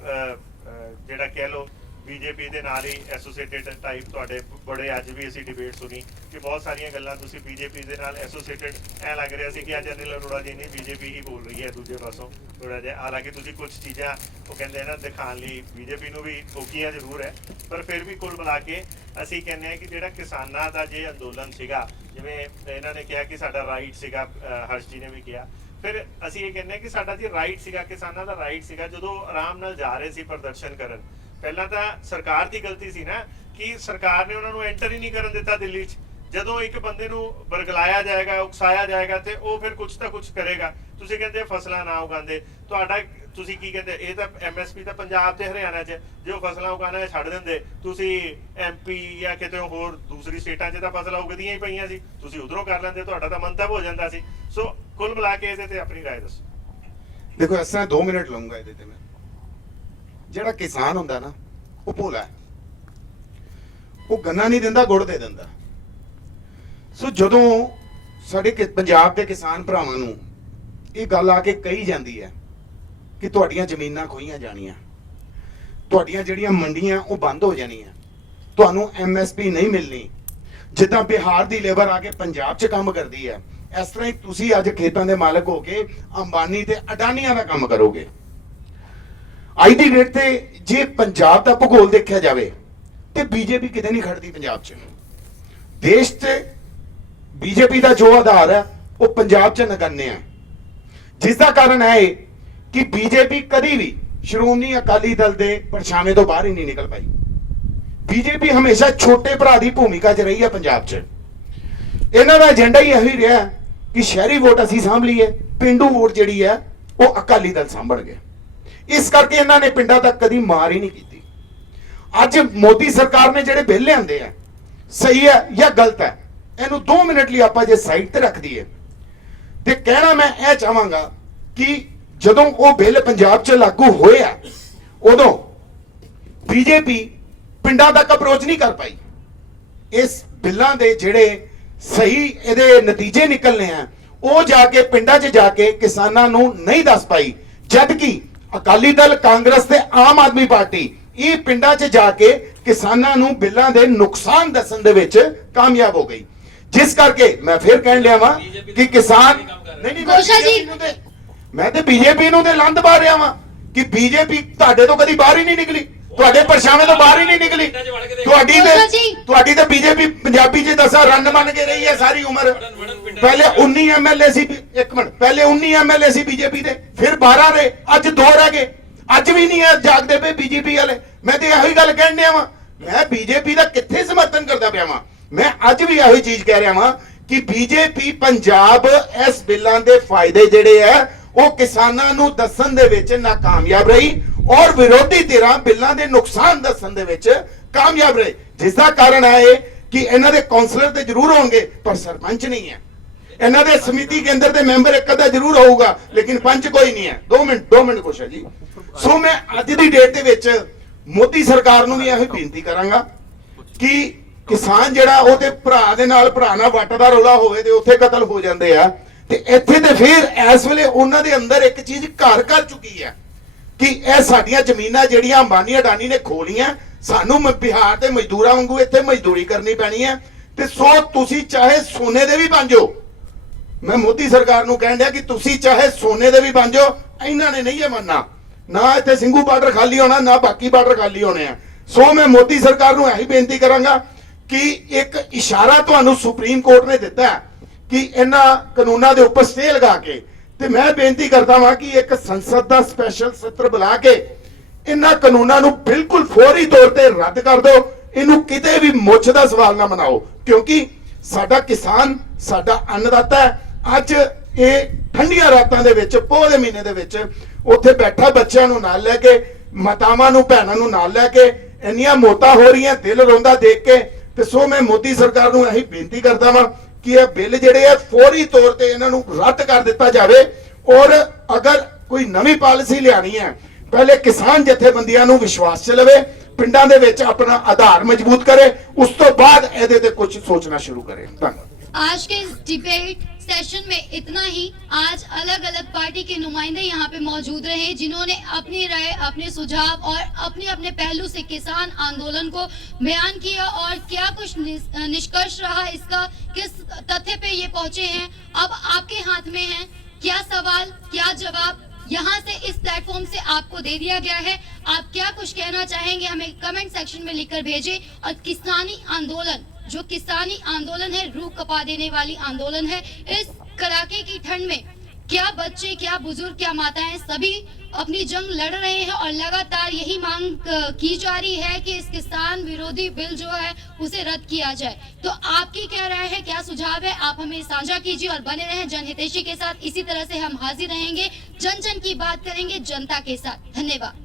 ਜਿਹੜਾ ਕਹਿ ਲਓ ਬੀਜੇਪੀ ਦੇ ਨਾਲ ਹੀ ਐਸੋਸੀਏਟਡ ਟਾਈਪ ਤੁਹਾਡੇ ਬੜੇ ਅੱਜ ਵੀ ਅਸੀਂ ਡਿਬੇਟ ਸੁਣੀ ਕਿ ਬਹੁਤ ਸਾਰੀਆਂ ਗੱਲਾਂ ਤੁਸੀਂ ਬੀਜੇਪੀ ਦੇ ਨਾਲ ਐਸੋਸੀਏਟਡ ਐ ਲੱਗ ਰਿਹਾ ਸੀ ਕਿ ਅੱਜ ਅਨਿਲ ਅਰੋੜਾ ਜੀ ਨਹੀਂ ਬੀਜੇਪੀ ਹੀ ਬੋਲ ਰਹੀ ਹੈ ਦੂਜੇ ਪਾਸੋਂ ਥੋੜਾ ਜਿਹਾ। ਹਾਲਾਂਕਿ ਤੁਸੀਂ ਕੁਝ ਚੀਜ਼ਾਂ ਉਹ ਕਹਿੰਦੇ ਆ ਨਾ ਦਿਖਾਉਣ ਲਈ ਬੀਜੇਪੀ ਨੂੰ ਵੀ ਠੋਕੀਆਂ ਜ਼ਰੂਰ ਹੈ, ਪਰ ਫਿਰ ਵੀ ਕੁੱਲ ਮਿਲਾ ਕੇ ਅਸੀਂ ਕਹਿੰਦੇ ਆ ਕਿ ਜਿਹੜਾ ਕਿਸਾਨਾਂ ਦਾ ਜੇ ਅੰਦੋਲਨ ਸੀਗਾ, ਜਿਵੇਂ ਇਹਨਾਂ ਨੇ ਕਿਹਾ ਕਿ ਸਾਡਾ ਰਾਈਟ ਸੀਗਾ, ਹਰਸ਼ ਜੀ ਨੇ ਵੀ ਕਿਹਾ, ਫਿਰ ਅਸੀਂ ਇਹ ਕਹਿੰਦੇ ਆ ਕਿ ਸਾਡਾ ਜੀ ਰਾਈਟ ਸੀਗਾ, ਕਿਸਾਨਾਂ ਦਾ ਰਾਈਟ ਸੀਗਾ ਜਦੋਂ ਆਰਾਮ ਨਾਲ ਜਾ ਰਹੇ ਸੀ ਪ੍ਰਦਰਸ਼ਨ ਕਰਨ। ਪਹਿਲਾਂ ਤਾਂ ਸਰਕਾਰ ਦੀ ਗਲਤੀ ਸੀ ਨਾ ਕਿ ਸਰਕਾਰ ਨੇ ਉਹਨਾਂ ਨੂੰ ਐਂਟਰ ਹੀ ਨਹੀਂ ਕਰਨ ਦਿੱਤਾ ਦਿੱਲੀ 'ਚ। ਜਦੋਂ ਇੱਕ ਬੰਦੇ ਨੂੰ ਬਰਗਲਾਇਆ ਜਾਏਗਾ, ਉਕਸਾਇਆ ਜਾਏਗਾ ਤੇ ਉਹ ਫਿਰ ਕੁਝ ਤਾਂ ਕੁਝ ਕਰੇਗਾ। ਤੁਸੀਂ ਕਹਿੰਦੇ ਫਸਲਾਂ ਨਾ ਉਗਾਉਂਦੇ, ਤੁਹਾਡਾ ਤੁਸੀਂ ਕੀ ਕਹਿੰਦੇ, ਇਹ ਤਾਂ ਐਮਐਸਪੀ ਤਾਂ ਪੰਜਾਬ ਤੇ ਹਰਿਆਣਾ 'ਚ, ਜੋ ਫਸਲਾਂ ਉਗਾਉਣਾ ਛੱਡ ਦਿੰਦੇ, ਤੁਸੀਂ ਐਮਪੀ ਜਾਂ ਕਿਤੇ ਹੋਰ ਦੂਸਰੀ ਸਟੇਟਾਂ 'ਚ ਤਾਂ ਫਸਲਾਂ ਉਗਦੀਆਂ ਹੀ ਪਈਆਂ ਸੀ, ਤੁਸੀਂ ਉਧਰੋਂ ਕਰ ਲੈਂਦੇ, ਤੁਹਾਡਾ ਤਾਂ ਮੰਤਵ ਹੋ ਜਾਂਦਾ ਸੀ। ਸੋ ਕੁੱਲ ਮਿਲਾ ਕੇ ਇਹਦੇ ਤੇ ਆਪਣੀ ਰਾਏ ਦੱਸੋ। ਦੇਖੋ ਇਸ ਤਰ੍ਹਾਂ 2 ਮਿੰਟ ਲਵਾਂਗਾ ਇਹਦੇ ਤੇ ਮੈਂ। ਜਿਹੜਾ ਕਿਸਾਨ ਹੁੰਦਾ ਨਾ ਉਹ ਭੋਲਾ ਹੈ, ਉਹ ਗੰਨਾ ਨਹੀਂ ਦਿੰਦਾ, ਗੁੜ ਦੇ ਦਿੰਦਾ। ਸੋ ਜਦੋਂ ਸਾਡੇ ਪੰਜਾਬ ਦੇ ਕਿਸਾਨ ਭਰਾਵਾਂ ਨੂੰ ਇਹ ਗੱਲ ਆ ਕੇ ਕਹੀ ਜਾਂਦੀ ਹੈ ਕਿ ਤੁਹਾਡੀਆਂ ਜ਼ਮੀਨਾਂ ਖੋਈਆਂ ਜਾਣੀਆਂ, ਤੁਹਾਡੀਆਂ ਜਿਹੜੀਆਂ ਮੰਡੀਆਂ ਉਹ ਬੰਦ ਹੋ ਜਾਣੀਆਂ, ਤੁਹਾਨੂੰ ਐਮਐਸਪੀ ਨਹੀਂ ਮਿਲਣੀ, ਜਿੱਦਾਂ ਬਿਹਾਰ ਦੀ ਲੇਬਰ ਆ ਕੇ ਪੰਜਾਬ 'ਚ ਕੰਮ ਕਰਦੀ ਹੈ, ਇਸ ਤਰ੍ਹਾਂ ਹੀ ਤੁਸੀਂ ਅੱਜ ਖੇਤਾਂ ਦੇ ਮਾਲਕ ਹੋ ਕੇ ਅੰਬਾਨੀ ਤੇ ਅਡਾਨੀਆਂ ਦਾ ਕੰਮ ਕਰੋਗੇ। ਅੱਜ ਦੀ ਡੇਟ ਤੇ ਜੇ ਪੰਜਾਬ ਦਾ ਭੂਗੋਲ ਦੇਖਿਆ ਜਾਵੇ ਤੇ ਬੀਜੇਪੀ ਕਿਤੇ ਨਹੀਂ ਖੜਦੀ ਪੰਜਾਬ 'ਚ। ਦੇਸ਼ 'ਚ ਬੀਜੇਪੀ ਦਾ ਜੋ ਆਧਾਰ ਹੈ ਉਹ ਪੰਜਾਬ 'ਚ ਨਗण्य ਹੈ, ਜਿਸ ਦਾ ਕਾਰਨ ਹੈ ਕਿ ਬੀਜੇਪੀ ਕਦੀ ਵੀ ਸ਼੍ਰੋਮਣੀ ਅਕਾਲੀ ਦਲ ਦੇ ਪਰਛਾਵੇਂ ਤੋਂ ਬਾਹਰ ਹੀ ਨਹੀਂ ਨਿਕਲ ਪਾਈ। ਬੀਜੇਪੀ ਹਮੇਸ਼ਾ ਛੋਟੇ ਭਰਾ ਦੀ ਭੂਮਿਕਾ 'ਚ ਰਹੀ ਹੈ ਪੰਜਾਬ 'ਚ। ਇਹਨਾਂ ਦਾ ਏਜੰਡਾ ਹੀ ਇਹੀ ਰਿਹਾ ਕਿ ਸ਼ਹਿਰੀ ਵੋਟ ਅਸੀਂ ਸਾਂਭ ਲਈਏ, ਪਿੰਡੂ ਵੋਟ ਜਿਹੜੀ ਹੈ ਉਹ ਅਕਾਲੀ ਦਲ ਸਾਂਭਣਗੇ। ਇਸ ਕਰਕੇ ਇਹਨਾਂ ਨੇ ਪਿੰਡਾਂ ਤੱਕ ਕਦੀ ਮਾਰ ਹੀ ਨਹੀਂ ਕੀਤੀ। ਅੱਜ ਮੋਦੀ ਸਰਕਾਰ ਨੇ ਜਿਹੜੇ ਬਿੱਲ ਲਿਆਂਦੇ ਆ, ਸਹੀ ਹੈ ਜਾਂ ਗਲਤ ਹੈ, ਇਹਨੂੰ 2 ਮਿੰਟ ਲਈ ਆਪਾਂ ਜੇ ਸਾਈਡ ਤੇ ਰੱਖ ਦਈਏ ਤੇ ਕਹਿਣਾ ਮੈਂ ਇਹ ਚਾਹਾਂਗਾ ਕਿ ਜਦੋਂ ਉਹ ਬਿੱਲ ਪੰਜਾਬ 'ਚ ਲਾਗੂ ਹੋਇਆ ਉਦੋਂ ਬੀਜੇਪੀ ਪਿੰਡਾਂ ਤੱਕ ਅਪਰੋਚ ਨਹੀਂ ਕਰ ਪਾਈ। ਇਸ ਬਿੱਲਾਂ ਦੇ ਜਿਹੜੇ ਸਹੀ ਇਹਦੇ ਨਤੀਜੇ ਨਿਕਲਨੇ ਆ ਉਹ ਜਾ ਕੇ ਪਿੰਡਾਂ 'ਚ ਜਾ ਕੇ ਕਿਸਾਨਾਂ ਨੂੰ ਨਹੀਂ ਦੱਸ ਪਾਈ, ਜਦ ਕਿ ਅਕਾਲੀ ਦਲ, ਕਾਂਗਰਸ ਤੇ ਆਮ ਆਦਮੀ ਪਾਰਟੀ ਇਹ ਪਿੰਡਾਂ 'ਚ ਜਾ ਕੇ ਕਿਸਾਨਾਂ ਨੂੰ ਬਿੱਲਾਂ ਦੇ ਨੁਕਸਾਨ ਦੱਸਣ ਦੇ ਵਿੱਚ ਕਾਮਯਾਬ ਹੋ ਗਈ। ਜਿਸ ਕਰਕੇ ਮੈਂ ਫਿਰ ਕਹਿਣ ਲਿਆ ਵਾਂ ਕਿ ਕਿਸਾਨ ਨਹੀਂ ਗੋਸ਼ਾ ਜੀ। ਮੈਂ ਤੇ ਬੀਜੇਪੀ ਨੂੰ ਤੇ ਲੰਦ ਪਾ ਰਿਹਾ ਵਾਂ ਕਿ ਬੀਜੇਪੀ ਤੁਹਾਡੇ ਤੋਂ ਕਦੀ ਬਾਹਰ ਹੀ ਨਹੀਂ ਨਿਕਲੀ, ਤੁਹਾਡੇ ਪਰਛਾਵੇਂ ਤੋਂ ਬਾਹਰ ਹੀ ਨਹੀਂ ਨਿਕਲੀ। ਤੁਹਾਡੀ ਤੇ ਬੀਜੇਪੀ ਪੰਜਾਬੀ 'ਚ ਦੱਸਾਂ ਰੰਨ ਮੰਨ ਕੇ ਰਹੀ ਹੈ ਸਾਰੀ ਉਮਰ। ਪਹਿਲੇ 19 ਐਮਐਲਏ ਸੀ, ਇੱਕ ਮਿੰਟ, ਪਹਿਲੇ 19 ਐਮਐਲਏ ਸੀ ਬੀਜੇਪੀ ਦੇ, ਫਿਰ 12 ਰਹੇ, ਅੱਜ 2 ਰਹਿ ਗਏ। ਅੱਜ ਵੀ ਨਹੀਂ ਹੈ ਜਾਗਦੇ ਪਏ ਬੀਜੇਪੀ ਵਾਲੇ। ਮੈਂ ਤੇ ਇਹੀ ਗੱਲ ਕਹਿਣ ਡਿਆ ਵਾਂ, ਮੈਂ ਬੀਜੇਪੀ ਦਾ ਕਿੱਥੇ ਸਮਰਥਨ ਕਰਦਾ ਪਿਆ ਵਾਂ। ਮੈਂ ਅੱਜ ਵੀ ਇਹੀ ਚੀਜ਼ ਕਹਿ ਰਿਹਾ ਵਾਂ ਕਿ ਬੀਜੇਪੀ ਪੰਜਾਬ ਇਸ ਬਿੱਲਾਂ ਦੇ ਫਾਇਦੇ ਜਿਹੜੇ ਆ ਉਹ ਕਿਸਾਨਾਂ ਨੂੰ ਦੱਸਣ ਦੇ ਵਿੱਚ ਨਾਕਾਮਯਾਬ ਰਹੀ ਔਰ ਵਿਰੋਧੀ ਧਿਰਾਂ ਬਿੱਲਾਂ ਦੇ ਨੁਕਸਾਨ ਦੱਸਣ ਦੇ ਵਿੱਚ ਕਾਮਯਾਬ ਰਹੇ, ਜਿਸ ਦਾ ਕਾਰਨ ਹੈ ਕਿ ਇਹਨਾਂ ਦੇ ਕਾਉਂਸਲਰ ਤੇ ਜ਼ਰੂਰ ਹੋਣਗੇ ਪਰ ਸਰਪੰਚ ਨਹੀਂ ਹੈ। ਇਹਨਾਂ ਦੇ ਸਮਿਤੀ ਕੇਂਦਰ ਦੇ ਮੈਂਬਰ ਇੱਕ ਅੱਧਾ ਜ਼ਰੂਰ ਹੋਊਗਾ ਲੇਕਿਨ ਪੰਚ ਕੋਈ ਨਹੀਂ ਹੈ। 2 ਮਿੰਟ ਕੋਸ਼ਾ ਜੀ। ਸੋ ਮੈਂ ਅੱਜ ਦੀ ਡੇਟ ਦੇ ਵਿੱਚ ਮੋਦੀ ਸਰਕਾਰ ਨੂੰ ਵੀ ਇਹ ਬੇਨਤੀ ਕਰਾਂਗਾ ਕਿ ਕਿਸਾਨ ਜਿਹੜਾ ਉਹਦੇ ਭਰਾ ਦੇ ਨਾਲ ਭਰਾ ਨਾਲ ਵੱਟ ਦਾ ਰੌਲਾ ਹੋਵੇ ਤੇ ਉੱਥੇ ਕਤਲ ਹੋ ਜਾਂਦੇ ਆ, ਤੇ ਇੱਥੇ ਤੇ ਫਿਰ ਇਸ ਵੇਲੇ ਉਹਨਾਂ ਦੇ ਅੰਦਰ ਇੱਕ ਚੀਜ਼ ਘਰ ਕਰ ਚੁੱਕੀ ਹੈ ਕਿ ਇਹ ਸਾਡੀਆਂ ਜ਼ਮੀਨਾਂ ਜਿਹੜੀਆਂ ਅੰਬਾਨੀ ਅਡਾਨੀ ਨੇ ਖੋਲੀਆਂ, ਸਾਨੂੰ ਬਿਹਾਰ ਦੇ ਮਜ਼ਦੂਰਾਂ ਵਾਂਗੂ ਇੱਥੇ ਮਜ਼ਦੂਰੀ ਕਰਨੀ ਪੈਣੀ ਹੈ। ਤੇ ਸੋ ਤੁਸੀਂ ਚਾਹੇ ਸੋਨੇ ਦੇ ਵੀ ਬਣ ਜਾਓ, ਮੈਂ ਮੋਦੀ ਸਰਕਾਰ ਨੂੰ ਕਹਿਣ ਡਿਆ ਕਿ ਤੁਸੀਂ ਚਾਹੇ ਸੋਨੇ ਦੇ ਵੀ ਬਣ ਜਾਓ, ਇਹਨਾਂ ਨੇ ਨਹੀਂ ਇਹ ਮੰਨਣਾ। ਨਾ ਇੱਥੇ ਸਿੰਘੂ ਬਾਰਡਰ ਖਾਲੀ ਹੋਣਾ, ਨਾ ਬਾਕੀ ਬਾਰਡਰ ਖਾਲੀ ਹੋਣੇ ਆ। ਸੋ ਮੈਂ ਮੋਦੀ ਸਰਕਾਰ ਨੂੰ ਇਹੀ ਬੇਨਤੀ ਕਰਾਂਗਾ ਕਿ ਇੱਕ ਇਸ਼ਾਰਾ ਤੁਹਾਨੂੰ ਸੁਪਰੀਮ ਕੋਰਟ ਨੇ ਦਿੱਤਾ ਹੈ ਕਿ ਇਹਨਾਂ ਕਾਨੂੰਨਾਂ ਦੇ ਉੱਪਰ ਸਟੇ ਲਗਾ ਕੇ, ਤੇ ਮੈਂ ਬੇਨਤੀ ਕਰਦਾ ਹਾਂ ਕਿ ਇੱਕ ਸੰਸਦ ਦਾ ਸਪੈਸ਼ਲ ਸੱਤਰ ਬੁਲਾ ਕੇ ਇਹਨਾਂ ਕਾਨੂੰਨਾਂ ਨੂੰ ਬਿਲਕੁਲ ਫੌਰੀ ਤੌਰ ਤੇ ਰੱਦ ਕਰ ਦਿਓ। ਇਹਨੂੰ ਕਿਤੇ ਵੀ ਮੁੱਛ ਦਾ ਸਵਾਲ ਨਾ ਬਣਾਓ, ਕਿਉਂਕਿ ਸਾਡਾ ਕਿਸਾਨ ਸਾਡਾ ਅੰਨਦਾਤਾ ਹੈ। ਅੱਜ ਇਹ ਠੰਡੀਆਂ ਰਾਤਾਂ ਦੇ ਵਿੱਚ, ਪੋਹ ਦੇ ਮਹੀਨੇ ਦੇ ਵਿੱਚ ਉੱਥੇ ਬੈਠਾ ਬੱਚਿਆਂ ਨੂੰ ਨਾਲ ਲੈ ਕੇ, ਮਾਤਾਵਾਂ ਨੂੰ ਭੈਣਾਂ ਨੂੰ ਨਾਲ ਲੈ ਕੇ, ਇੰਨੀਆਂ ਮੌਤਾਂ ਹੋ ਰਹੀਆਂ, ਦਿਲ ਰੋਂਦਾ ਦੇਖ ਕੇ। ਤੇ ਸੋ ਮੈਂ ਮੋਦੀ ਸਰਕਾਰ ਨੂੰ ਇਹੀ ਬੇਨਤੀ ਕਰਦਾ ਵਾਂ ਕਿ ਇਹ ਬਿੱਲ ਜਿਹੜੇ ਆ ਫੌਰੀ ਤੌਰ ਤੇ ਇਹਨਾਂ ਨੂੰ ਰੱਦ ਕਰ ਦਿੱਤਾ ਜਾਵੇ। ਔਰ ਅਗਰ ਕੋਈ ਨਵੀਂ ਪਾਲਿਸੀ ਲਿਆਣੀ ਹੈ, ਪਹਿਲੇ ਕਿਸਾਨ ਜਥੇਬੰਦੀਆਂ ਨੂੰ ਵਿਸ਼ਵਾਸ 'ਚ ਲਵੇ, ਪਿੰਡਾਂ ਦੇ ਵਿੱਚ ਆਪਣਾ ਆਧਾਰ ਮਜ਼ਬੂਤ ਕਰੇ, ਉਸ ਤੋਂ ਬਾਅਦ ਇਹਦੇ ਤੇ ਕੁਝ ਸੋਚਣਾ ਸ਼ੁਰੂ ਕਰੇ। ਧੰਨਵਾਦ। आज के इस डिबेट सेशन में इतना ही। आज अलग अलग पार्टी के नुमाइंदे यहाँ पे मौजूद रहे जिन्होंने अपनी राय, अपने सुझाव और अपने अपने पहलू से किसान आंदोलन को बयान किया और क्या कुछ निष्कर्ष रहा, इसका किस तथ्य पे ये पहुंचे हैं, अब आपके हाथ में है। क्या सवाल, क्या जवाब यहाँ से इस प्लेटफॉर्म से आपको दे दिया गया है। आप क्या कुछ कहना चाहेंगे हमें कमेंट सेक्शन में लिखकर भेजें। और किसानी आंदोलन, जो किसानी आंदोलन है, रूह कपा देने वाली आंदोलन है। इस कड़ाके की ठंड में क्या बच्चे, क्या बुजुर्ग, क्या माताएं सभी अपनी जंग लड़ रहे हैं और लगातार यही मांग की जा रही है कि इस किसान विरोधी बिल जो है उसे रद्द किया जाए। तो आपकी क्या राय है, क्या सुझाव है, आप हमें साझा कीजिए और बने रहें जनहितैषी के साथ। इसी तरह से हम हाजिर रहेंगे, जन जन की बात करेंगे जनता के साथ। धन्यवाद।